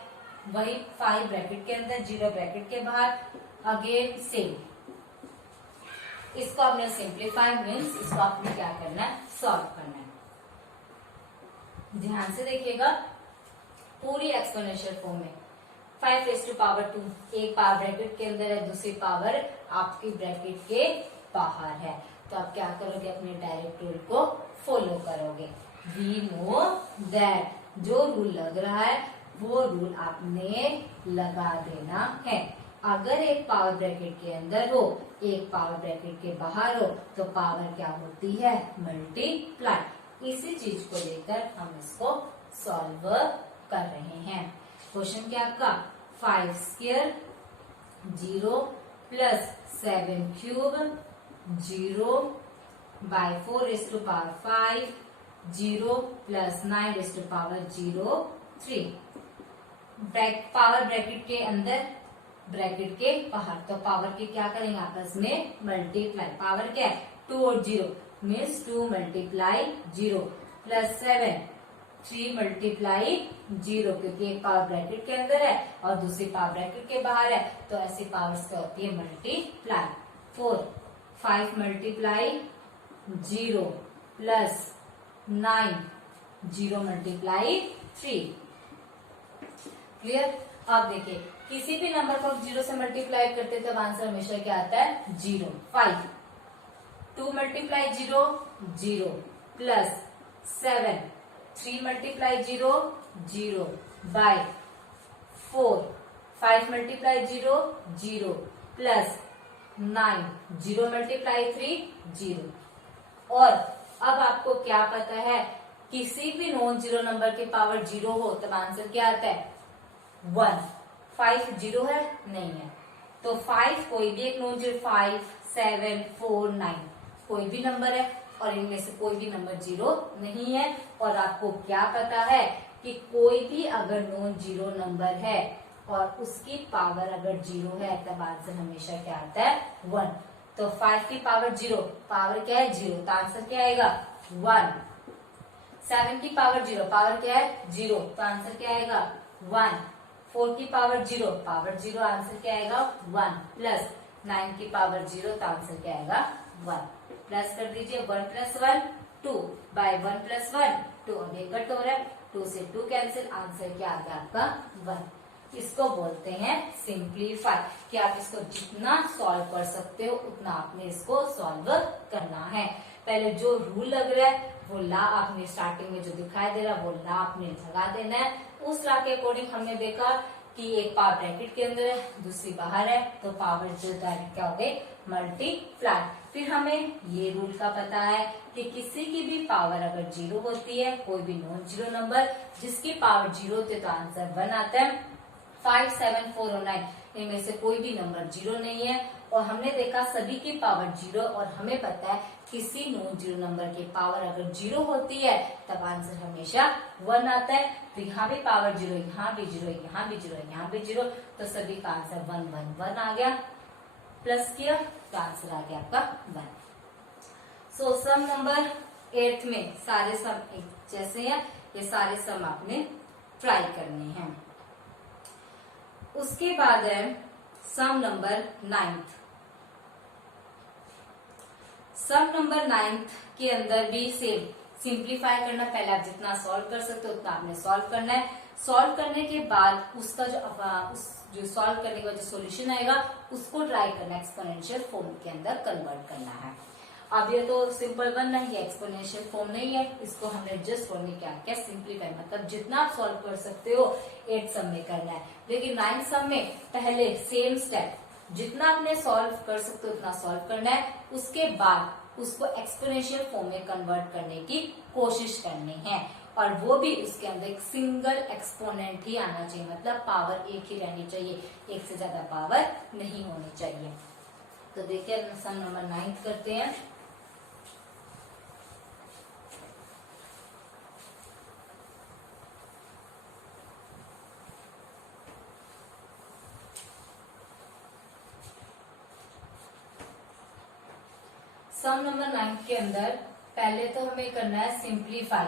वही 5 ब्रैकेट के अंदर, 0 ब्रैकेट के बाहर, अगेन सेम। इसको आपने सिंप्लीफाई मीन्स इसको आपने क्या करना है, सॉल्व करना है। ध्यान से देखिएगा, पूरी एक्सपोनेंशियल फॉर्म में 5 रेज टू पावर 2, एक पावर ब्रैकेट के अंदर है, दूसरी पावर आपकी ब्रैकेट के बाहर है। तो आप क्या करोगे, अपने डायरेक्ट रूल को फॉलो करोगे। वी नो दैट, जो रूल लग रहा है वो रूल आपने लगा देना है। अगर एक पावर ब्रैकेट के अंदर हो, एक पावर ब्रैकेट के बाहर हो, तो पावर क्या होती है, मल्टीप्लाई। इसी चीज को लेकर हम इसको सॉल्व कर रहे हैं। क्वेश्चन क्या आपका, 5 square 0 plus 7 cube 0 by 4 raise to power 5 0 plus 9 raise to power 3। Power bracket के अंदर, ब्रैकेट के बाहर, तो पावर के क्या करेंगे, आपस में मल्टीप्लाई। पावर क्या है, 2 और 0 मीन्स 2 मल्टीप्लाई 0 प्लस 7 3 मल्टीप्लाई 0, क्योंकि एक पावर ब्रैकेट के अंदर है और दूसरी पावर ब्रैकेट के बाहर है, तो ऐसी पावर्स क्या होती है, multiply. 4 5 multiply 0 plus 9 0 multiply 3। Clear. अब देखिए, किसी भी नंबर को आप 0 से मल्टीप्लाई करते तब आंसर हमेशा क्या आता है, 0। 5 2 multiply 0 0 plus 7 3 multiply 0 0 by 4 5 multiply 0 0 plus 9 0 multiply 3 0। और अब आपको क्या पता है, किसी भी नॉन जीरो नंबर के पावर 0 हो तब आंसर क्या आता है, 1। 5 0 है, नहीं है, तो 5 कोई भी एक नॉन जीरो, 5 7 4 9 कोई भी नंबर है, और इनमें से कोई भी नंबर 0 नहीं है। और आपको क्या पता है कि कोई भी अगर नॉन जीरो नंबर है और उसकी पावर अगर 0 है तब आंसर हमेशा क्या आता है, 1। तो 5 की पावर 0, पावर क्या है 0, तो आंसर क्या आएगा, 1। 7 की पावर 0, पावर क्या है 0, तो आंसर क्या आएगा, 1। 4 की पावर 0, पावर 0, आंसर क्या आएगा, 1। प्लस 9 की पावर 0, तो आंसर क्या आएगा, 1। प्लस कर दीजिए, 1 प्लस 1 2 बाय 1 प्लस 1 2, आगे कट हो रहा है, 2 से 2 कैंसिल, आंसर क्या आ गया आपका, 1। इसको बोलते हैं सिंप्लीफाई, कि आप इसको जितना सॉल्व कर सकते हो उतना आपने इसको सॉल्व करना है। पहले जो रूल लग रहा है वो ला आपने स्टार्टिंग में जो दिखाई दे रहा है वो ला आपने लगा देना है। उस ला के अकॉर्डिंग हमने देखा कि एक पावर ब्रैकेट के अंदर है, दूसरी बाहर है, तो पावर जो डायरेक्ट क्या हो गई, मल्टीप्लाई। फिर हमें ये रूल का पता है कि किसी की भी पावर अगर 0 होती है, कोई भी नॉन जीरो नंबर जिसकी पावर 0 होती है तो आंसर 1 आता है। 5 7 4 और 9 इनमें से कोई भी नंबर 0 नहीं है, और हमने देखा सभी की पावर 0, और हमें पता है किसी नॉन जीरो नंबर की पावर अगर 0 होती है तब आंसर हमेशा 1 आता है। तो यहाँ भी पावर 0, यहाँ भी 0, यहाँ भी 0, यहाँ भी 0, तो सभी का आंसर 1 1 1 आ गया। प्लस किया तो आंसर आ गया आपका 1। सो सम नंबर 8 में सारे सम एक जैसे हैं, ये सारे सम आपने ट्राई करने हैं। उसके बाद है सम नंबर 9। सम नंबर 9 के अंदर भी सेम सिंप्लीफाई करना, पहले आप जितना सॉल्व कर सकते हो उतना आपने सॉल्व करना है। सॉल्व करने के बाद उसका जो सॉल्व करने के बाद जो सॉल्यूशन आएगा उसको ट्राई करना, एक्सपोनेंशियल फॉर्म के अंदर कन्वर्ट करना है। अब ये तो सिंपल वन है, ये एक्सपोनेंशियल फॉर्म नहीं है, इसको हमने जस्ट ओनली क्या क्या सिंप्लीफाई, मतलब जितना आप सॉल्व कर सकते हो 8 सम में करना है। लेकिन 9 सम में पहले सेम स्टेप, जितना आपने सॉल्व कर सकते हो उतना सॉल्व करना है, उसके बाद उसको एक्सपोनेंशियल फॉर्म में कन्वर्ट करने की कोशिश करनी है, और वो भी उसके अंदर एक सिंगल एक्सपोनेंट ही आना चाहिए, मतलब पावर एक ही रहनी चाहिए, एक से ज्यादा पावर नहीं होनी चाहिए। तो देखिए सम नंबर 9 करते हैं। सम नंबर 9 के अंदर पहले तो हमें करना है सिंप्लीफाई,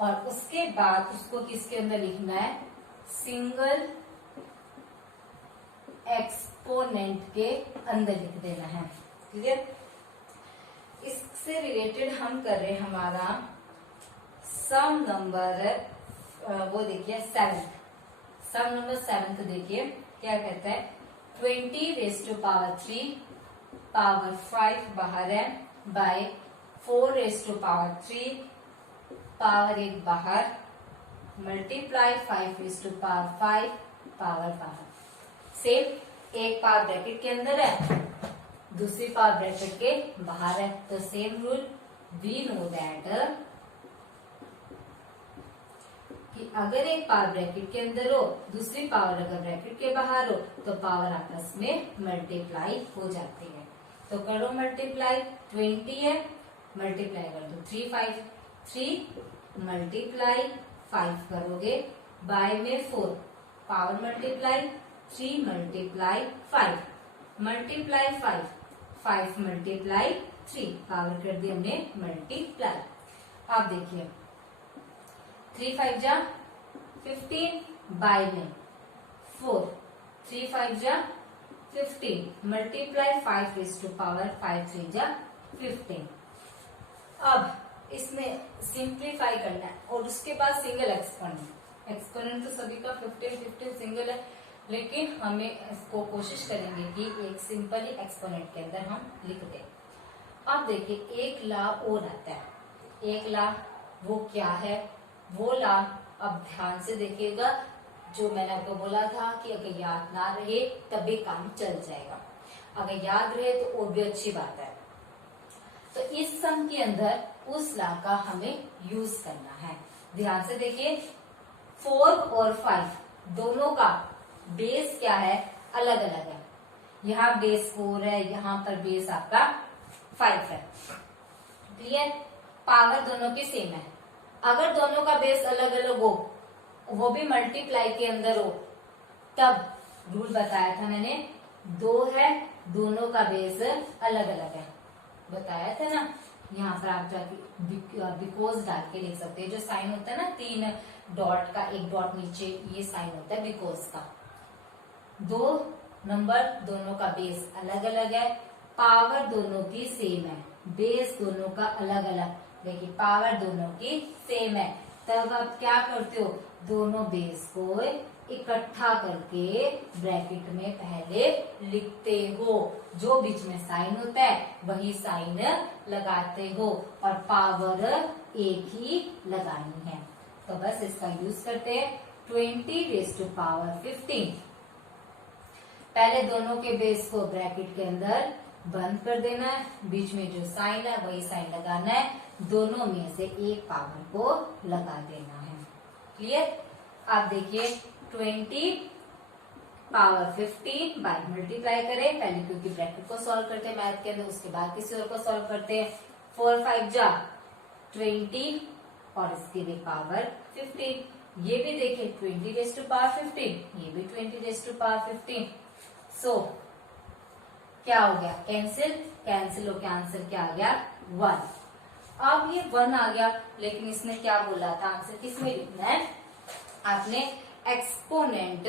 और उसके बाद उसको किसके अंदर लिखना है, सिंगल एक्सपोनेंट के अंदर लिख देना है। क्लियर। इससे रिलेटेड हम कर रहे हैं हमारा सम नंबर वो देखिए 7, सम नंबर 7 देखिए क्या कहता है, 20⁻³ पावर 5 बाहर है बाय 4⁻³ पावर 1 बाहर मल्टीप्लाई 5⁻5 पावर बाहर। सेम एक पावर ब्रैकेट के अंदर है, दूसरी पावर ब्रैकेट के बाहर है, तो same rule we know that कि अगर एक पावर ब्रैकेट के अंदर हो, दूसरी पावर अगर ब्रैकेट के बाहर हो, तो पावर आपस में मल्टीप्लाई हो जाती है। तो करो मल्टीप्लाई, 20 है, मल्टीप्लाई कर दो 3 मल्टीप्लाई 5 करोगे बाय में 4 power multiply 3 multiply 5 multiply 5 multiply 3 power कर दी हमने मल्टीप्लाई। अब देखिए 3 5 जा 15 बाय में 4 3 5 जा 15 मल्टीप्लाई 5⁻5 3 जा 15। अब इसमें सिंप्लीफाई करना है और उसके बाद सिंगल एक्सपोनेंट। एक्सपोनेंट तो सभी का 15 सिंगल है, लेकिन हमें इसको कोशिश करेंगे कि एक सिंपल ही एक्सपोनेंट के अंदर हम लिख दें। अब देखिए एक ला और आता है, एक ला वो क्या है, वो ला अब ध्यान से देखिएगा, जो मैंने आपको बोला था कि अगर याद ना रहे तभी काम चल जाएगा, अगर याद रहे तो और भी अच्छी बात है। तो इस सम के अंदर उस ला का हमें यूज करना है। ध्यान से देखिए 4 और 5 दोनों का बेस क्या है, अलग अलग है। यहाँ बेस 4 है, यहाँ पर बेस आपका 5 है। क्लियर। पावर दोनों की सेम है। अगर दोनों का बेस अलग अलग हो, वो भी मल्टीप्लाई के अंदर हो, तब रूल बताया था मैंने, 2 है, दोनों का बेस अलग अलग है, बताया था ना। यहाँ पर आप जाके बिकॉज डाल के लिख सकते हैं। जो साइन होता है ना 3 डॉट का, एक डॉट नीचे, ये साइन होता है बिकॉज का। 2 नंबर दोनों का बेस अलग अलग है, पावर दोनों की सेम है, बेस दोनों का अलग अलग, देखिए पावर दोनों की सेम है। तब आप क्या करते हो, दोनों बेस को इकट्ठा करके ब्रैकेट में पहले लिखते हो, जो बीच में साइन होता है वही साइन लगाते हो, और पावर एक ही लगानी है। तो बस इसका यूज करते हैं। 20⁻15 पहले दोनों के बेस को ब्रैकेट के अंदर बंद कर देना है, बीच में जो साइन है वही साइन लगाना है, दोनों में से एक पावर को लगा देना है। क्लियर। आप देखिए 20⁻15 बाय मल्टीप्लाई करें पहले, क्योंकि ब्रैकेट को सॉल्व करते हैं मैथ के अंदर, उसके बाद किसी और को सॉल्व करते हैं। 4 5 जा 20 और इसके लिए पावर 15, ये भी देखिए 20⁻15, ये भी 20⁻15। सो क्या हो गया, कैंसिल हो के आंसर क्या आ गया, 1। अब ये 1 आ गया, लेकिन इसने क्या बोला था, आंसर किसमें लिखना है, आपने एक्सपोनेंट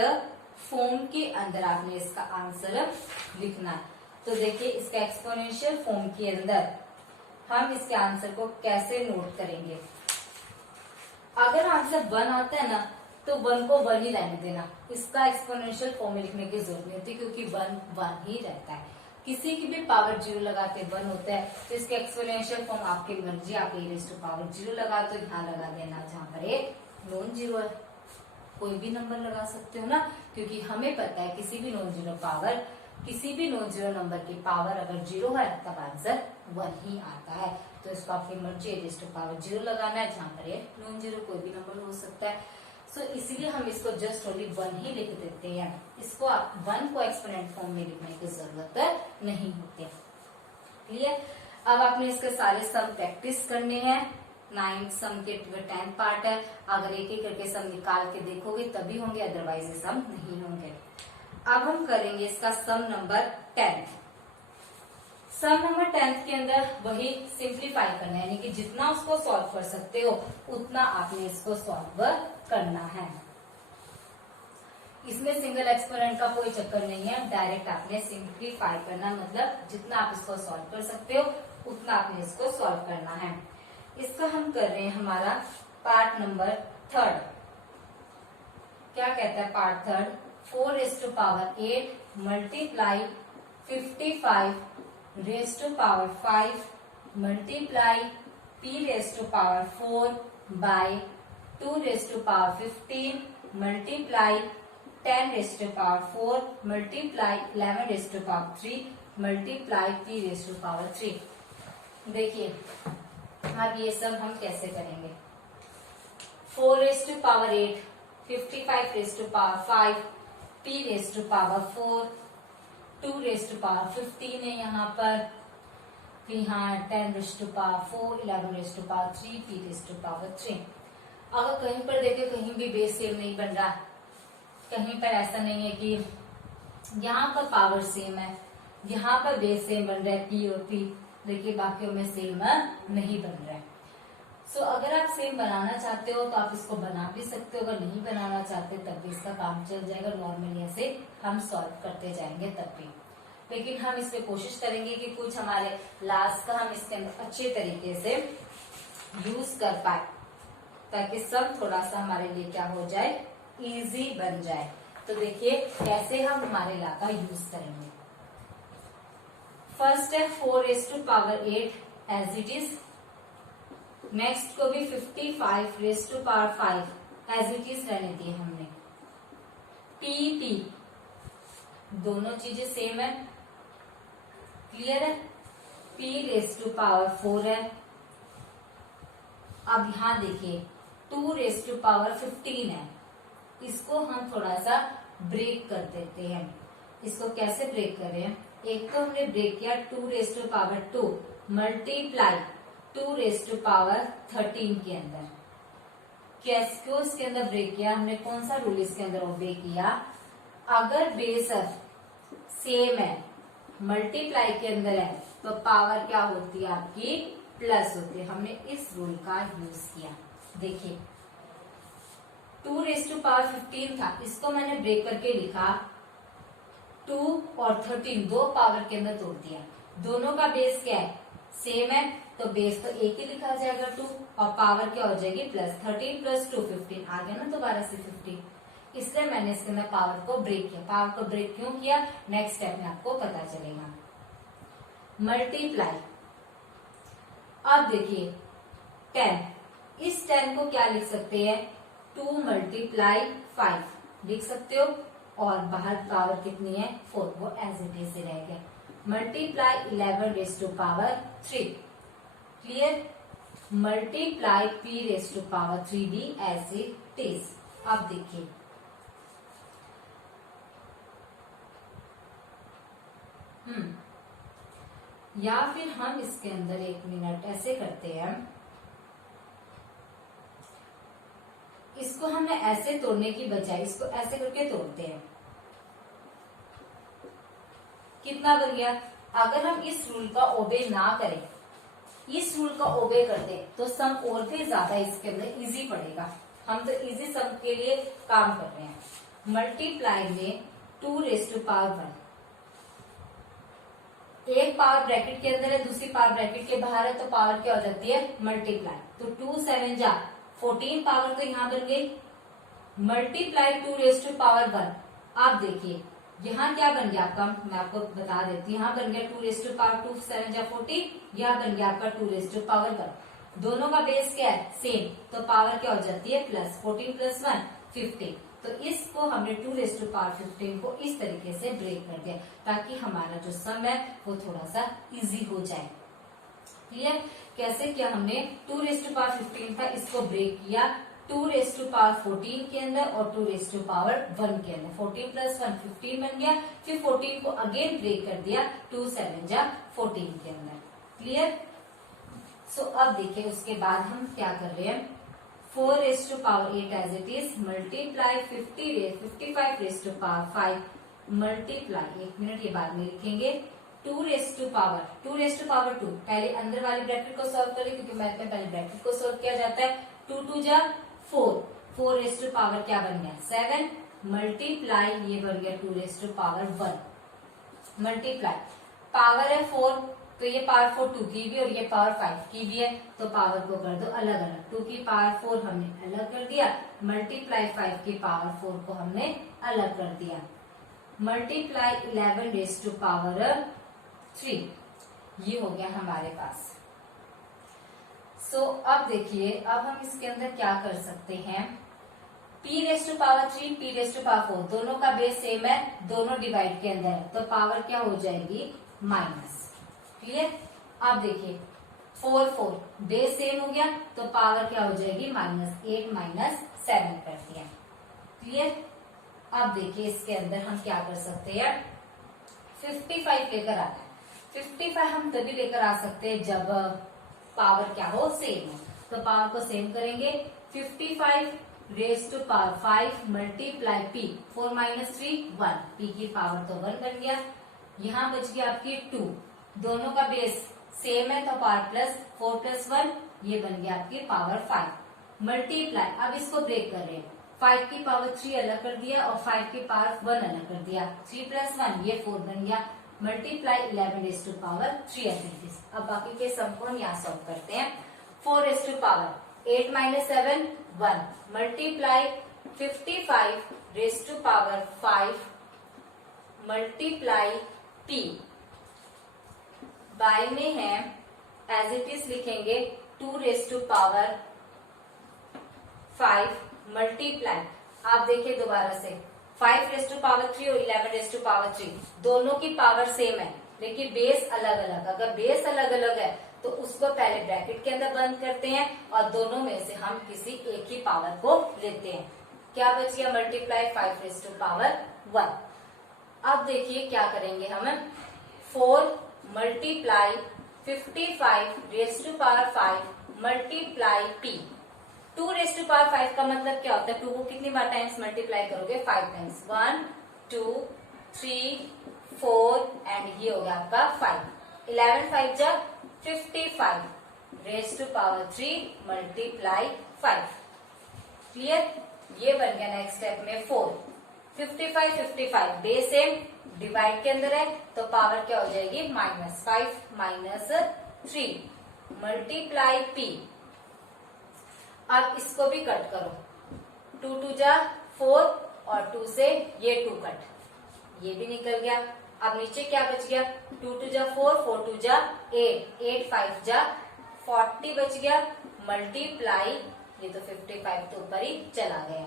फॉर्म के अंदर आपने इसका आंसर लिखना है। तो देखिए इसका एक्सपोनेंशियल फॉर्म के अंदर हम इसके आंसर को कैसे नोट करेंगे। अगर आंसर 1 आता है ना, तो 1 को 1 ही रहने देना, इसका एक्सपोनेंशियल फॉर्म में लिखने की जरूरत नहीं होती, क्योंकि 1 ही रहता है। किसी की भी पावर 0 लगाते 1 होता है, तो इसके एक्सपोनेंशियल फॉर्म आपकी मर्जी, आप e⁻0 लगा तो यहाँ लगा देना, जहाँ पर एक नॉन जीरो है, कोई भी नंबर लगा सकते हो ना, क्योंकि हमें पता है किसी भी नॉन जीरो नंबर की पावर अगर 0 है तब आंसर 1 ही आता है। तो इसको आपकी मर्जी e⁻0 लगाना है, जहाँ पर एक नॉन जीरो कोई भी नंबर हो सकता है। सो इसीलिए हम इसको जस्ट ओनली 1 ही लिख देते हैं, इसको 1 को एक्सपोनेंट फॉर्म में लिखने की जरूरत नहीं होती। क्लियर। अब आपने इसके सारे सम प्रैक्टिस करने हैं। 9 सम के 10 पार्ट है, अगर एक एक करके सम निकाल के देखोगे तभी होंगे, अदरवाइज ये सम नहीं होंगे। अब हम करेंगे इसका सम नंबर 10। सम नंबर 10th के अंदर वही सिंप्लीफाई करना है, यानी कि जितना उसको सॉल्व कर सकते हो उतना आपने इसको सॉल्व करना है। इसमें सिंगल एक्सपोनेंट का कोई चक्कर नहीं है, डायरेक्ट आपने सिंप्लीफाई करना, मतलब जितना आप इसको सॉल्व कर सकते हो उतना आपने इसको सॉल्व करना है। इसका हम कर रहे हैं हमारा पार्ट नंबर 3। क्या कहता है part 3? 4⁸ multiply 55⁵ multiply p⁴ by 2⁵15 multiply 10⁴ multiply 11�3 multiply p⁴। देखिए अब ये सब हम कैसे करेंगे। 4⁸ 55⁵ p⁴ 2⁵15 है यहाँ पर, फिर यहाँ 10⁴ 11�3 p⁴। अगर कहीं पर देखे कहीं भी बेस सेम नहीं बन रहा, कहीं पर ऐसा नहीं है कि यहाँ पर पावर सेम है, यहाँ पर बेस सेम बन रहा है p और p, देखिए बाकियों में सेम नहीं बन रहा है। सो अगर आप सेम बनाना चाहते हो तो आप इसको बना भी सकते हो, अगर नहीं बनाना चाहते तब भी इसका काम चल जाएगा। नॉर्मली ऐसे हम सॉल्व करते जाएंगे तब भी, लेकिन हम इस पे कोशिश करेंगे कि कुछ हमारे लास्ट का हम इसके अंदर अच्छे तरीके से यूज कर पाए, ताकि सब थोड़ा सा हमारे लिए क्या हो जाए, इजी बन जाए। तो देखिए कैसे हम हमारे ला का यूज करेंगे। फर्स्ट है 4⁸ एज इट इज, नेक्स्ट को भी 55⁵ एज इट इज रहने दिए हमने। p दोनों चीजें सेम है, क्लियर है। p⁴ है। अब यहां देखिए 2⁵15 है, इसको हम थोड़ा सा ब्रेक कर देते हैं। इसको कैसे ब्रेक करें? एक तो हमने ब्रेक किया 2⁵2 मल्टीप्लाई 2⁵13 के अंदर। क्यों इसके अंदर ब्रेक किया हमने? कौन सा रूल इसके अंदर ओबे किया? अगर बेस सेम है, मल्टीप्लाई के अंदर है, तो पावर क्या होती है आपकी? प्लस होती है। हमने इस रूल का यूज किया। देखिए 2⁵15 था, इसको मैंने ब्रेक करके लिखा 2 और 13 दो पावर के अंदर तोड़ दिया। दोनों का बेस क्या है? सेम है, तो बेस तो एक ही लिखा जाएगा 2 और पावर क्या हो जाएगी? प्लस 13 प्लस 2 15 आ गया ना दोबारा से 15। इसलिए मैंने इसके अंदर पावर को ब्रेक किया। पावर को ब्रेक क्यों किया नेक्स्ट स्टेप में आपको पता चलेगा। मल्टीप्लाई, अब देखिए 10, इस 10 को क्या लिख सकते हैं? 2 मल्टीप्लाई 5 लिख सकते हो, और बाहर पावर कितनी है? 4, वो एज इट इज रह गया। Multiply 11⁻3, clear. मल्टीप्लाई p⁻3 भी एज इट इज। अब देखिए या फिर हम इसके अंदर एक मिनट ऐसे करते हैं, इसको हमने ऐसे तोड़ने की बजाय इसको ऐसे करके तोड़ते हैं। कितना बन गया? अगर हम इस रूल का ओबे ना करें, इस रूल का ओबे कर दें, तो सम और भी ज्यादा इसके अंदर इजी पड़ेगा। हम तो इजी सम के लिए काम कर रहे हैं। मल्टीप्लाई में 2⁻1, एक पावर ब्रैकेट के अंदर है, दूसरी पावर ब्रैकेट के बाहर है, तो पावर क्या हो जाती है? मल्टीप्लाई। तो 2 7 जा 14 पावर तो यहाँ बन गई। मल्टीप्लाई 2⁻1। आप देखिए यहाँ क्या बन गया आपका? मैं आपको बता देती हूँ। यहाँ बन गया 2⁻2 7 जा 14, यहाँ बन गया आपका 2⁻1। दोनों का बेस क्या है? सेम, तो पावर क्या हो जाती है? Plus 14 plus 1 15। तो इसको हमने 2⁻15 को इस तरीके से ब्रेक कर दिया, ताकि हमारा जो सम है वो थोड़ा सा इजी हो जाए। क्लियर? कैसे किया हमने? 2⁻15 था, इसको ब्रेक किया 2⁻14 के अंदर और 2⁻1 के अंदर। 14 प्लस 1 15 बन गया। फिर 14 को अगेन ब्रेक कर दिया 2 7 जा 14 के अंदर। क्लियर? सो अब देखिए उसके बाद हम क्या कर रहे हैं। 4⁸ as it is multiply 55⁵ multiply, एक मिनट ये बाद में लिखेंगे, 2 रेस्ट टू पावर 2। पहले अंदर वाली ब्रैकेट को सॉल्व करें, क्योंकि मैथ में पहले ब्रैकेट को सॉल्व किया जाता है। 2 2 जा 4, 4 रेस्ट टू पावर क्या बन गया 7, मल्टीप्लाई ये बन गया 2 raised to power 1, multiply power है 4, तो ये पावर 4 2 की भी और ये पावर 5 की भी है, तो पावर को कर दो अलग अलग। 2 की पावर 4 हमने अलग कर दिया, मल्टीप्लाई 5 की पावर 4 को हमने अलग कर दिया, मल्टीप्लाई 11 रेज टू पावर 3, ये हो गया हमारे पास। अब देखिए, अब हम इसके अंदर क्या कर सकते हैं, p raise to power 3, p raise to power 4, दोनों का बेस सेम है, दोनों डिवाइड के अंदर है, तो पावर क्या हो जाएगी माइनस। क्लियर। अब देखिए 4 4 बेस सेम हो गया, तो पावर क्या हो जाएगी -8 -7 कर दिया। क्लियर। अब देखिए इसके अंदर हम क्या कर सकते हैं, 55 लेकर आना है। 55 हम तभी लेकर आ सकते हैं जब पावर क्या हो सेम हो, तो पावर को सेम करेंगे। 55 raise to power 5 multiply p, 4 - 3 1, p की पावर तो 1 बन गया। यहाँ बच गया आपकी 2, दोनों का बेस सेम है, तो पावर प्लस 4 + 1, ये बन गया आपकी पावर 5, मल्टीप्लाई, अब इसको ब्रेक कर रहे हैं, 5 की पावर 3 अलग कर दिया और 5 की पावर 1 अलग कर दिया, 3 + 1 ये 4 बन गया, multiply 11 raise to power 3 as. अब बाकी के सम को हम यहाँ सॉल्व करते हैं। 4 raise to power 8 - 7 1, multiply 55 raise to power 5 multiply p, by में है एज इट इज लिखेंगे 2 रेज टू पावर 5 मल्टीप्लाई, आप देखिए दोबारा से 5 रेज टू पावर 3 और 11 रेज टू पावर 3, दोनों की पावर सेम है, लेकिन बेस अलग अलग। अगर बेस अलग अलग है तो उसको पहले ब्रैकेट के अंदर बंद करते हैं और दोनों में से हम किसी एक ही पावर को लेते हैं। क्या बच गया, मल्टीप्लाई 5 रेज टू पावर 1। अब देखिए क्या करेंगे हम, 4 multiply 55 raise to power 5 multiply p, 2 raise to power 5 का मतलब क्या होता है, 2 को कितनी बार टाइम्स मल्टीप्लाई करोगे, 5 टाइम्स, 1 2 3 4 एंड ये हो गया आपका 5, 11 5 जा 55 raise to power 3 multiply 5। Clear. ये बन गया नेक्स्ट स्टेप में 4, 55 55 बेस सेम, डिवाइड के अंदर है, तो पावर क्या हो जाएगी -5 -3 मल्टीप्लाई p। अब इसको भी कट करो, 2 2 जा 4 और 2 से ये 2 कट, ये भी निकल गया। अब नीचे क्या बच गया, 2 2 जा 4, 4 2 जा 8, 8 5 जा 40 बच गया, मल्टीप्लाई ये तो 55 तो ऊपर ही चला गया,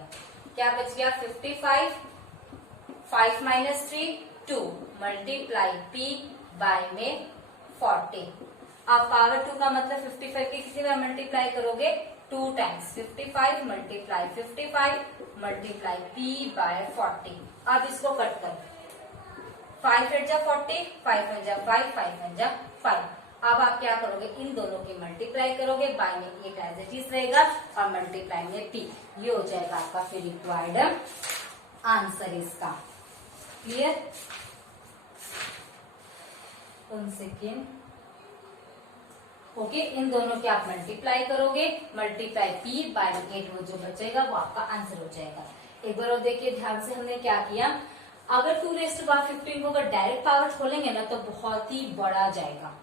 क्या बच गया 55 5 - 3 2 मल्टीप्लाई p बाय में 40। आप पावर 2 का मतलब 55 की किसी बार मल्टीप्लाई करोगे 2 times, 55 multiply 55 multiply p by 40। अब इसको कट करो, 5 8 जा 40, 5 1 जा 5, 5 1 जा 5। अब आप क्या करोगे, इन दोनों की मल्टीप्लाई करोगे, बाय में 8 एज इट इज रहेगा और मल्टीप्लाई में p, ये हो जाएगा आपका फिर रिक्वायर्ड आंसर इसका। क्लियर। 1 सेकेंड। ओके, इन दोनों की आप मल्टीप्लाई करोगे, मल्टीप्लाई p बाय 8, वो जो बचेगा वो आपका आंसर हो जाएगा। एक बार और देखिए ध्यान से, हमने क्या किया, अगर 2 रेज टू पावर 15 को अगर डायरेक्ट पावर खोलेंगे ना तो बहुत ही बड़ा जाएगा,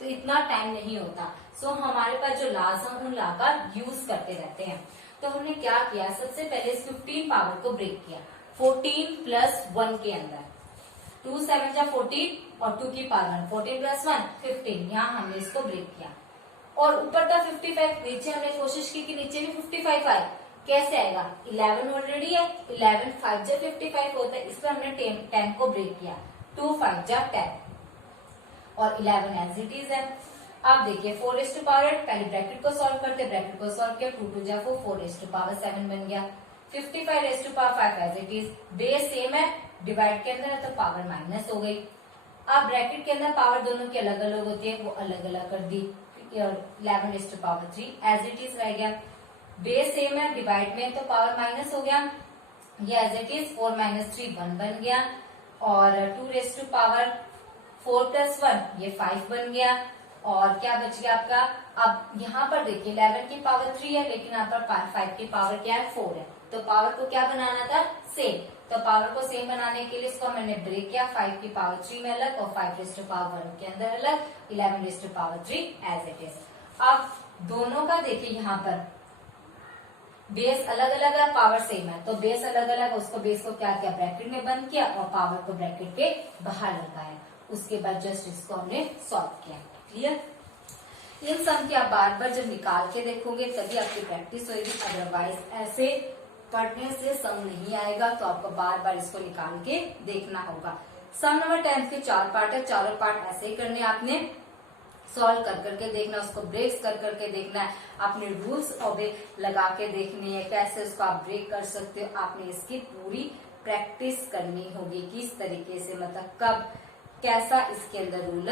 तो इतना टाइम नहीं होता। सो हमारे पास जो लाज हम उन ला का यूज करते रहते हैं। तो हमने क्या किया, सबसे पहले इस 15 पावर को ब्रेक किया 14 + 1 के अंदर, 2 7 जा 14 और 2 की पावर 14 + 1 15, यहाँ हमने इसको ब्रेक किया। और ऊपर था 55, नीचे हमने कोशिश की कि नीचे भी 55 आए, कैसे आएगा, 11 ऑलरेडी है, 11 5 जा 55 होता है, इस पर हमने 10 को ब्रेक किया, 2 5 जा 10 और 11 एज इट इज है। अब देखिए 4 रेज टू पावर 8, पहले ब्रैकेट को सॉल्व करते, ब्रैकेट को सॉल्व किया, 2 2 जा 4, 4 रेज टू पावर 7 बन गया, 55 raise to power 5 as it is, base same है, डिवाइड के अंदर है तो पावर माइनस हो गई। अब ब्रैकेट के अंदर पावर दोनों की अलग अलग होती है, वो अलग अलग कर दी, 11 raise to power 3 as it is रह गया, बेस सेम है, डिवाइड में तो पावर माइनस हो गया, ये एज इट इज 4 - 3 1 बन गया, और 2 रेज टू पावर 4 + 1 ये 5 बन गया। और क्या बच गया आपका, अब यहाँ पर देखिए 11 की पावर 3 है, लेकिन यहाँ पर 5 की पावर क्या है, 4 है। तो पावर को क्या बनाना था, सेम। तो पावर को सेम बनाने के लिए इसको मैंने ब्रेक किया, 5 की पावर 3 में अलग और 5 के अंदर अलग, 11 एज इट इज। अब दोनों का देखिए यहाँ पर बेस अलग अलग है, पावर सेम है, तो बेस अलग अलग, उसको बेस को क्या किया, ब्रैकेट में बंद किया और पावर को ब्रैकेट के बाहर लगाया। उसके बाद जस्ट इसको हमने सॉल्व किया। क्लियर। इन सम की आप बार बार जब निकाल के देखोगे तभी आपकी प्रैक्टिस होगी, अदरवाइज ऐसे पढ़ने से सम नहीं आएगा। तो आपको बार बार इसको निकाल के देखना होगा। सम नंबर 10 के 4 पार्ट है, चारों पार्ट ऐसे ही करने आपने, सॉल्व कर करके देखना, उसको ब्रेक्स कर करके देखना है, अपने रूल्स ओबे लगा के देखनी है, कैसे उसको आप ब्रेक कर सकते हो। आपने इसकी पूरी प्रैक्टिस करनी होगी, किस तरीके से, मतलब कब कैसा इसके अंदर रूल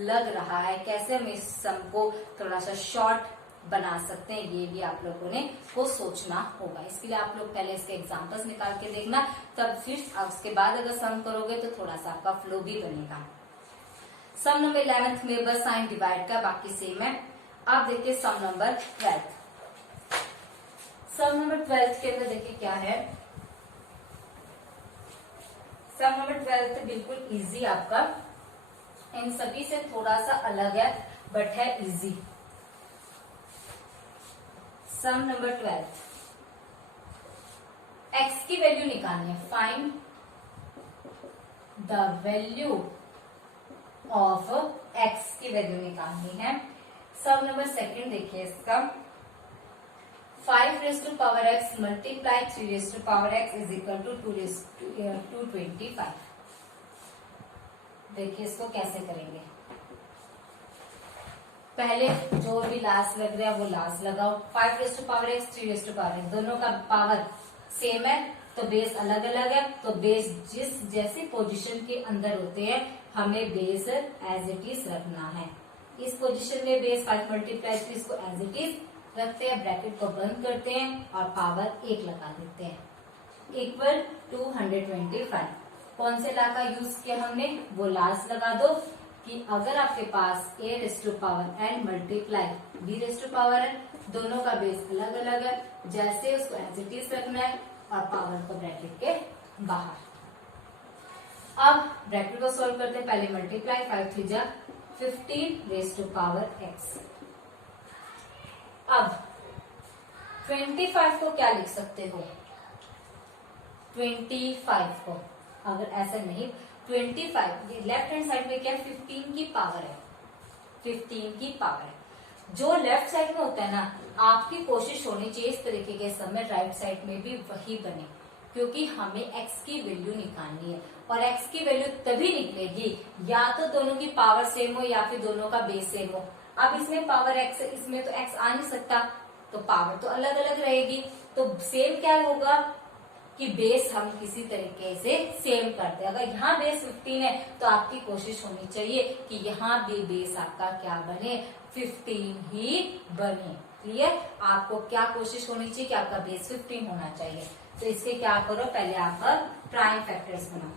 लग रहा है, कैसे हम इस सम को थोड़ा सा शॉर्ट बना सकते हैं, ये भी आप लोगों ने को सोचना होगा। इसके लिए आप लोग पहले इसके एग्जाम्पल्स निकाल के देखना, तब फिर उसके बाद अगर सम करोगे तो थोड़ा सा आपका फ्लो भी बनेगा। सम नंबर 11 में बस साइन डिवाइड का, बाकी सेम है। अब देखिए सम नंबर 12। सम नंबर 12 के अंदर देखिए क्या है, सम नंबर 12 बिल्कुल इजी आपका, इन सभी से थोड़ा सा अलग है बट है इजी। सम नंबर 12, एक्स की वैल्यू निकालनी है, find the value of x की वैल्यू निकालनी है। सम नंबर 2 देखिए इसका, 5 raised to power x multiply 3 raised to power x is equal to 225। देखिए इसको कैसे करेंगे, पहले जो भी लास्ट लग रहा है वो लास्ट लगाओ। 5 raised to power x 3 raised to power x, दोनों का पावर सेम है तो बेस अलग अलग है, तो बेस जिस जैसी पोजीशन के अंदर होते हैं हमें बेस एज इट इज रखना है। इस पोजीशन में बेस 5 मल्टीप्लाई 3, इसको एज इट इज रखते हैं, ब्रैकेट को बंद करते हैं और पावर 1 लगा देते हैं, इक्वल 225। कौन से ला का यूज किया हमने, वो लास्ट लगा दो कि अगर आपके पास a raise to power n multiply b raise to power n, दोनों का बेस अलग अलग है, जैसे उसको एज इट इज रखना है और पावर को ब्रैकेट के बाहर। अब ब्रैकेट को सॉल्व करते हैं, पहले मल्टीप्लाई 5 3 जा 15 रेज़ टू पावर x। अब 25 को क्या लिख सकते हो, 25 को अगर ऐसा नहीं, 25 लेफ्ट हैंड साइड में क्या है, 15 की पावर है, 15 की पावर है। जो लेफ्ट साइड में होता है ना, आपकी कोशिश होनी चाहिए इस तरीके के समय राइट साइड में भी वही बने, क्योंकि हमें x की वैल्यू निकालनी है और x की वैल्यू तभी निकलेगी या तो दोनों की पावर सेम हो या फिर दोनों का बेस सेम हो। अब इसमें पावर x, इसमें तो x आ नहीं सकता, तो पावर तो अलग अलग रहेगी। तो सेम क्या होगा कि बेस हम किसी तरीके से सेम करते हैं। अगर यहाँ बेस 15 है तो आपकी कोशिश होनी चाहिए कि यहाँ भी बेस आपका क्या बने, 15 ही बने। क्लियर। आपको क्या कोशिश होनी चाहिए कि आपका बेस 15 होना चाहिए। तो इसके क्या करो, पहले आप प्राइम फैक्टर्स बनाओ।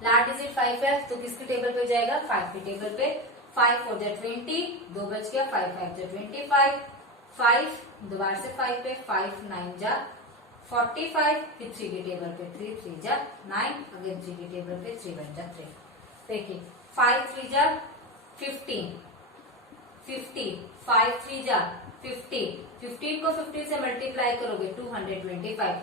लास्ट डिजिट 5 है तो किसकी टेबल पे जाएगा, 5 की टेबल पे। 5 4 जा 20, 2 बच गया, 5 5 जा 25, 5 दोबारा से 5 पे, 5 9 जा 45, फिर 3 की टेबल पे 3 3 जा 9, अगेन 3 की टेबल पे 3 1 जा 3। देखिए 5 3 जा 15, 50, 5 3 जा 50, 15 को 15 से मल्टीप्लाई करोगे 225,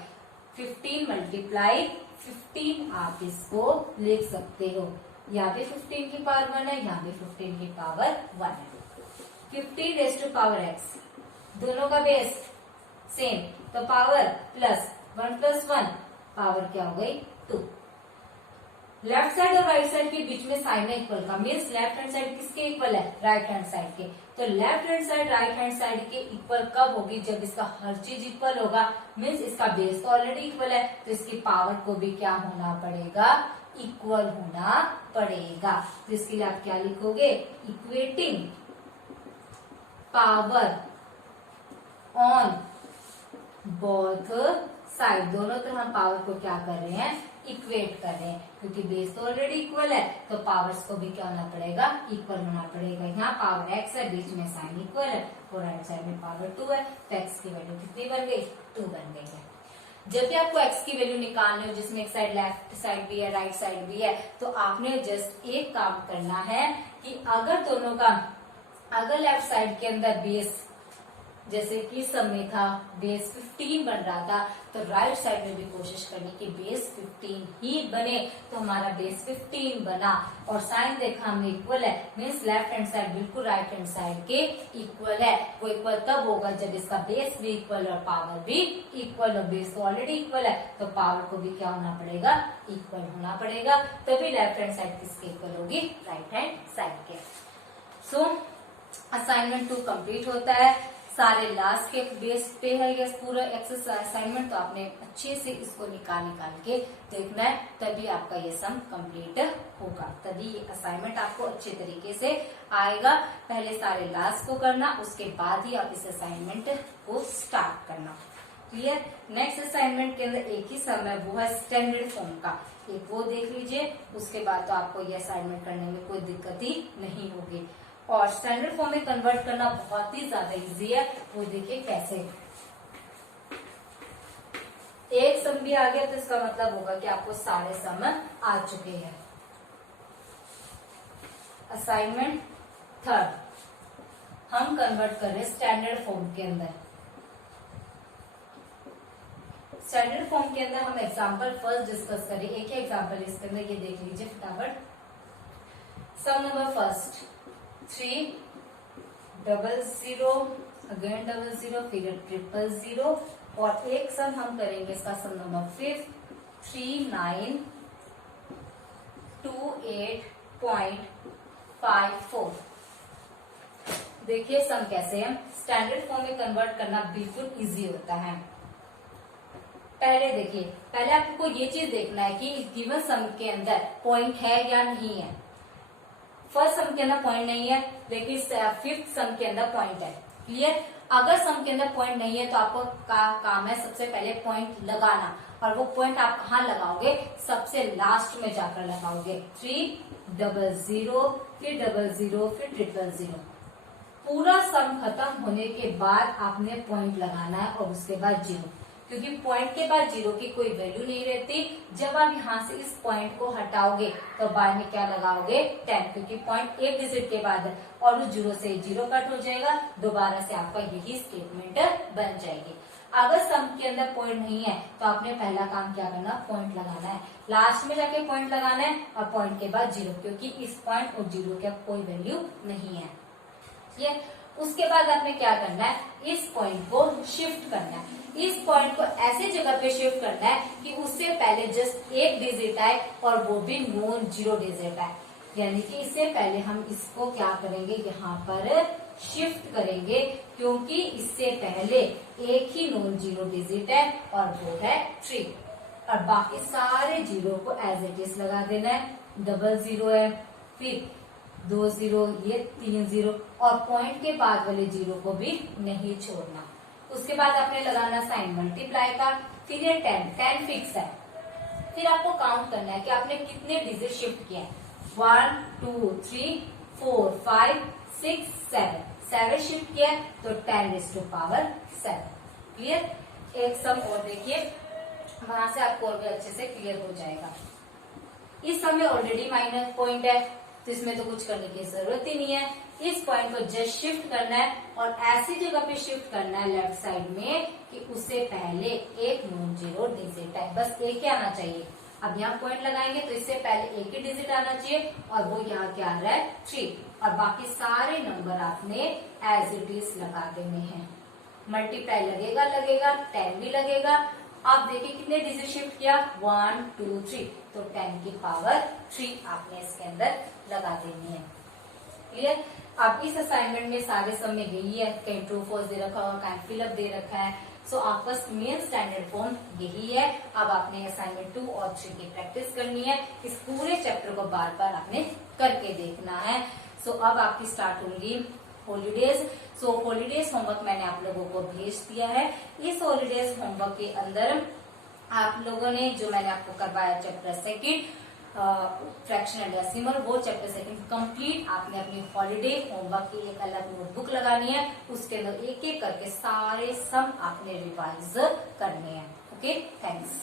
15 मल्टीप्लाई 15 आप इसको लिख सकते हो। यहाँ भी 15 की पावर 1 है, यहाँ भी 15 की पावर 1 है। 50 रेज़ टू पावर x, दोनों का बेस सेम, तो पावर प्लस 1 + 1 पावर क्या हो गई 2। लेफ्ट साइड और राइट साइड के बीच में साइन है इक्वल का, मीन्स लेफ्ट हैंड साइड किसके इक्वल है, राइट हैंड साइड के। तो left hand side right hand side के इक्वल कब होगी, जब इसका हर चीज इक्वल होगा, मीन्स इसका बेस तो ऑलरेडी इक्वल है, तो इसकी पावर को भी क्या होना पड़ेगा, इक्वल होना पड़ेगा। तो इसके लिए आप क्या लिखोगे, equating power on both side, दोनों तरह हम पावर को क्या कर रहे हैं, इक्वेट कर रहे हैं, क्योंकि बेस तो ऑलरेडी इक्वल है तो पावर्स को भी क्या होना पड़ेगा, इक्वल होना पड़ेगा। यहाँ पावर x है, बीच में साइन इक्वल है और राइट साइड में पावर 2 है, तो x की वैल्यू कितनी बन गई, 2 बन गई है। जब भी आपको x की वैल्यू निकालनी हो, जिसमें एक साइड लेफ्ट साइड भी है राइट साइड भी है, तो आपने जस्ट एक काम करना है कि अगर दोनों का, अगर लेफ्ट साइड के अंदर बेस जैसे कि सम में था बेस 15 बन रहा था, तो राइट साइड में भी कोशिश करनी कि बेस 15 ही बने, तो हमारा बेस 15 बना और साइन देखा हमने इक्वल है, मीन्स लेफ्ट हैंड साइड बिल्कुल राइट हैंड साइड के इक्वल है। वो इक्वल तब होगा जब इसका बेस भी इक्वल और पावर भी इक्वल, और बेस तो ऑलरेडी इक्वल है तो पावर को भी क्या होना पड़ेगा, इक्वल होना पड़ेगा, तभी लेफ्ट हैंड साइड किसके इक्वल होगी, राइट हैंड साइड के। सो असाइनमेंट 2 कंप्लीट होता है। सारे लास्ट के बेस पे है ये पूरा एक्सरसाइज असाइनमेंट, तो आपने अच्छे से इसको निकाल के देखना है, तभी आपका ये सम कंप्लीट होगा, तभी ये असाइनमेंट आपको अच्छे तरीके से आएगा। पहले सारे लास्ट को करना, उसके बाद ही आप इस असाइनमेंट को स्टार्ट करना। क्लियर। नेक्स्ट असाइनमेंट के अंदर एक ही सम है, वो है स्टैंडर्ड फॉर्म का, एक वो देख लीजिए, उसके बाद तो आपको ये असाइनमेंट करने में कोई दिक्कत ही नहीं होगी। और स्टैंडर्ड फॉर्म में कन्वर्ट करना बहुत ही ज्यादा इजी है, वो देखिए कैसे। एक सम भी आ गया तो इसका मतलब होगा कि आपको सारे सम आ चुके हैं। असाइनमेंट 3 हम कन्वर्ट कर रहे हैं स्टैंडर्ड फॉर्म के अंदर। स्टैंडर्ड फॉर्म के अंदर हम एग्जाम्पल फर्स्ट डिस्कस करें। एक ही एग्जाम्पल इसके अंदर, ये देख लीजिए फटाफट। सम नंबर फर्स्ट 3 00 अगेन 00 फिर 000, और एक सम हम करेंगे इसका सम नंबर 5 3928.54। देखिए सम कैसे है, स्टैंडर्ड फॉर्म में कन्वर्ट करना बिल्कुल इजी होता है। पहले देखिए, पहले आपको ये चीज देखना है कि गिवन सम के अंदर पॉइंट है या नहीं है। फर्स्ट सम के अंदर पॉइंट नहीं है, लेकिन फिफ्थ सम के अंदर पॉइंट है। क्लियर। अगर सम के अंदर पॉइंट नहीं है तो आपको काम है सबसे पहले पॉइंट लगाना, और वो पॉइंट आप कहाँ लगाओगे, सबसे लास्ट में जाकर लगाओगे। 300 फिर 00 फिर 000। पूरा सम खत्म होने के बाद आपने पॉइंट लगाना है और उसके बाद 0, क्योंकि पॉइंट के बाद 0 की कोई वैल्यू नहीं रहती। जब आप यहाँ से इस पॉइंट को हटाओगे तो बाद में क्या लगाओगे, 10, क्योंकि पॉइंट एक डिजिट के बाद है और उस 0 से 0 कट हो जाएगा, दोबारा से आपका यही स्टेटमेंट बन जाएगी। अगर सम के अंदर पॉइंट नहीं है तो आपने पहला काम क्या करना, पॉइंट लगाना है, लास्ट में जाके पॉइंट लगाना है और पॉइंट के बाद 0, क्योंकि इस पॉइंट और 0 का कोई वैल्यू नहीं है। ये उसके बाद आपने क्या करना है, इस पॉइंट को शिफ्ट करना है। इस पॉइंट को ऐसे जगह पे शिफ्ट करना है कि उससे पहले जस्ट एक डिजिट आए और वो भी नॉन जीरो डिजिट आए, यानी कि इससे पहले हम इसको क्या करेंगे, यहाँ पर शिफ्ट करेंगे, क्योंकि इससे पहले एक ही नॉन जीरो डिजिट है और वो है 3, और बाकी सारे जीरो को एज इट इज लगा देना है। 00 है, फिर 20, ये 30, और पॉइंट के बाद वाले जीरो को भी नहीं छोड़ना। उसके बाद आपने लगाना साइन मल्टीप्लाई का, फिर ये 10 फिक्स है। फिर आपको काउंट करना है कि आपने कितने डिजिट शिफ्ट किए हैं। 1 2 3 4 5 6 7 शिफ्ट किया है, तो 10⁻⁷। क्लियर। एक सम और देखिए, वहां से आपको और भी अच्छे से क्लियर हो जाएगा। इस सम में ऑलरेडी माइनस पॉइंट है, तो इसमें तो कुछ करने की जरूरत ही नहीं है। इस पॉइंट को जस्ट शिफ्ट करना है और ऐसी जगह पे शिफ्ट करना है लेफ्ट साइड में कि उससे पहले एक नॉन जीरो डिजिट है, बस एक ही आना चाहिए। अब यहाँ पॉइंट लगाएंगे तो इससे पहले एक ही डिजिट आना चाहिए, और वो यहाँ क्या आ रहा है, 3, और बाकी सारे नंबर आपने एज इट इज लगा देने हैं। मल्टीप्लाई लगेगा 10 भी लगेगा। आप देखिए कितने डिजिट शिफ्ट किया, 1 2 3, तो 10⁻³ आपने इसके अंदर लगा देनी है। क्लियर। अब इस असाइनमेंट में सारे सम में यही है, कहीं ट्रू फॉल्स दे रखा होगा, कहीं फिलअप दे रखा है। सो आपका मेन स्टैंडर्ड फॉर्म यही है। अब आपने असाइनमेंट 2 और 3 की प्रैक्टिस करनी है। इस पूरे चैप्टर को बार बार आपने करके देखना है। सो अब आपकी स्टार्ट होंगी हॉलीडेज। सो हॉलीडेज होमवर्क मैंने आप लोगों को भेज दिया है। इस हॉलीडेज होमवर्क के अंदर आप लोगों ने जो मैंने आपको करवाया chapter second fraction and decimal, वो चैप्टर सेकंड कंप्लीट आपने अपनी हॉलीडे होमवर्क की एक अलग नोटबुक लगानी है, उसके अंदर एक एक करके सारे सम आपने रिवाइज करने हैं। Okay, thanks.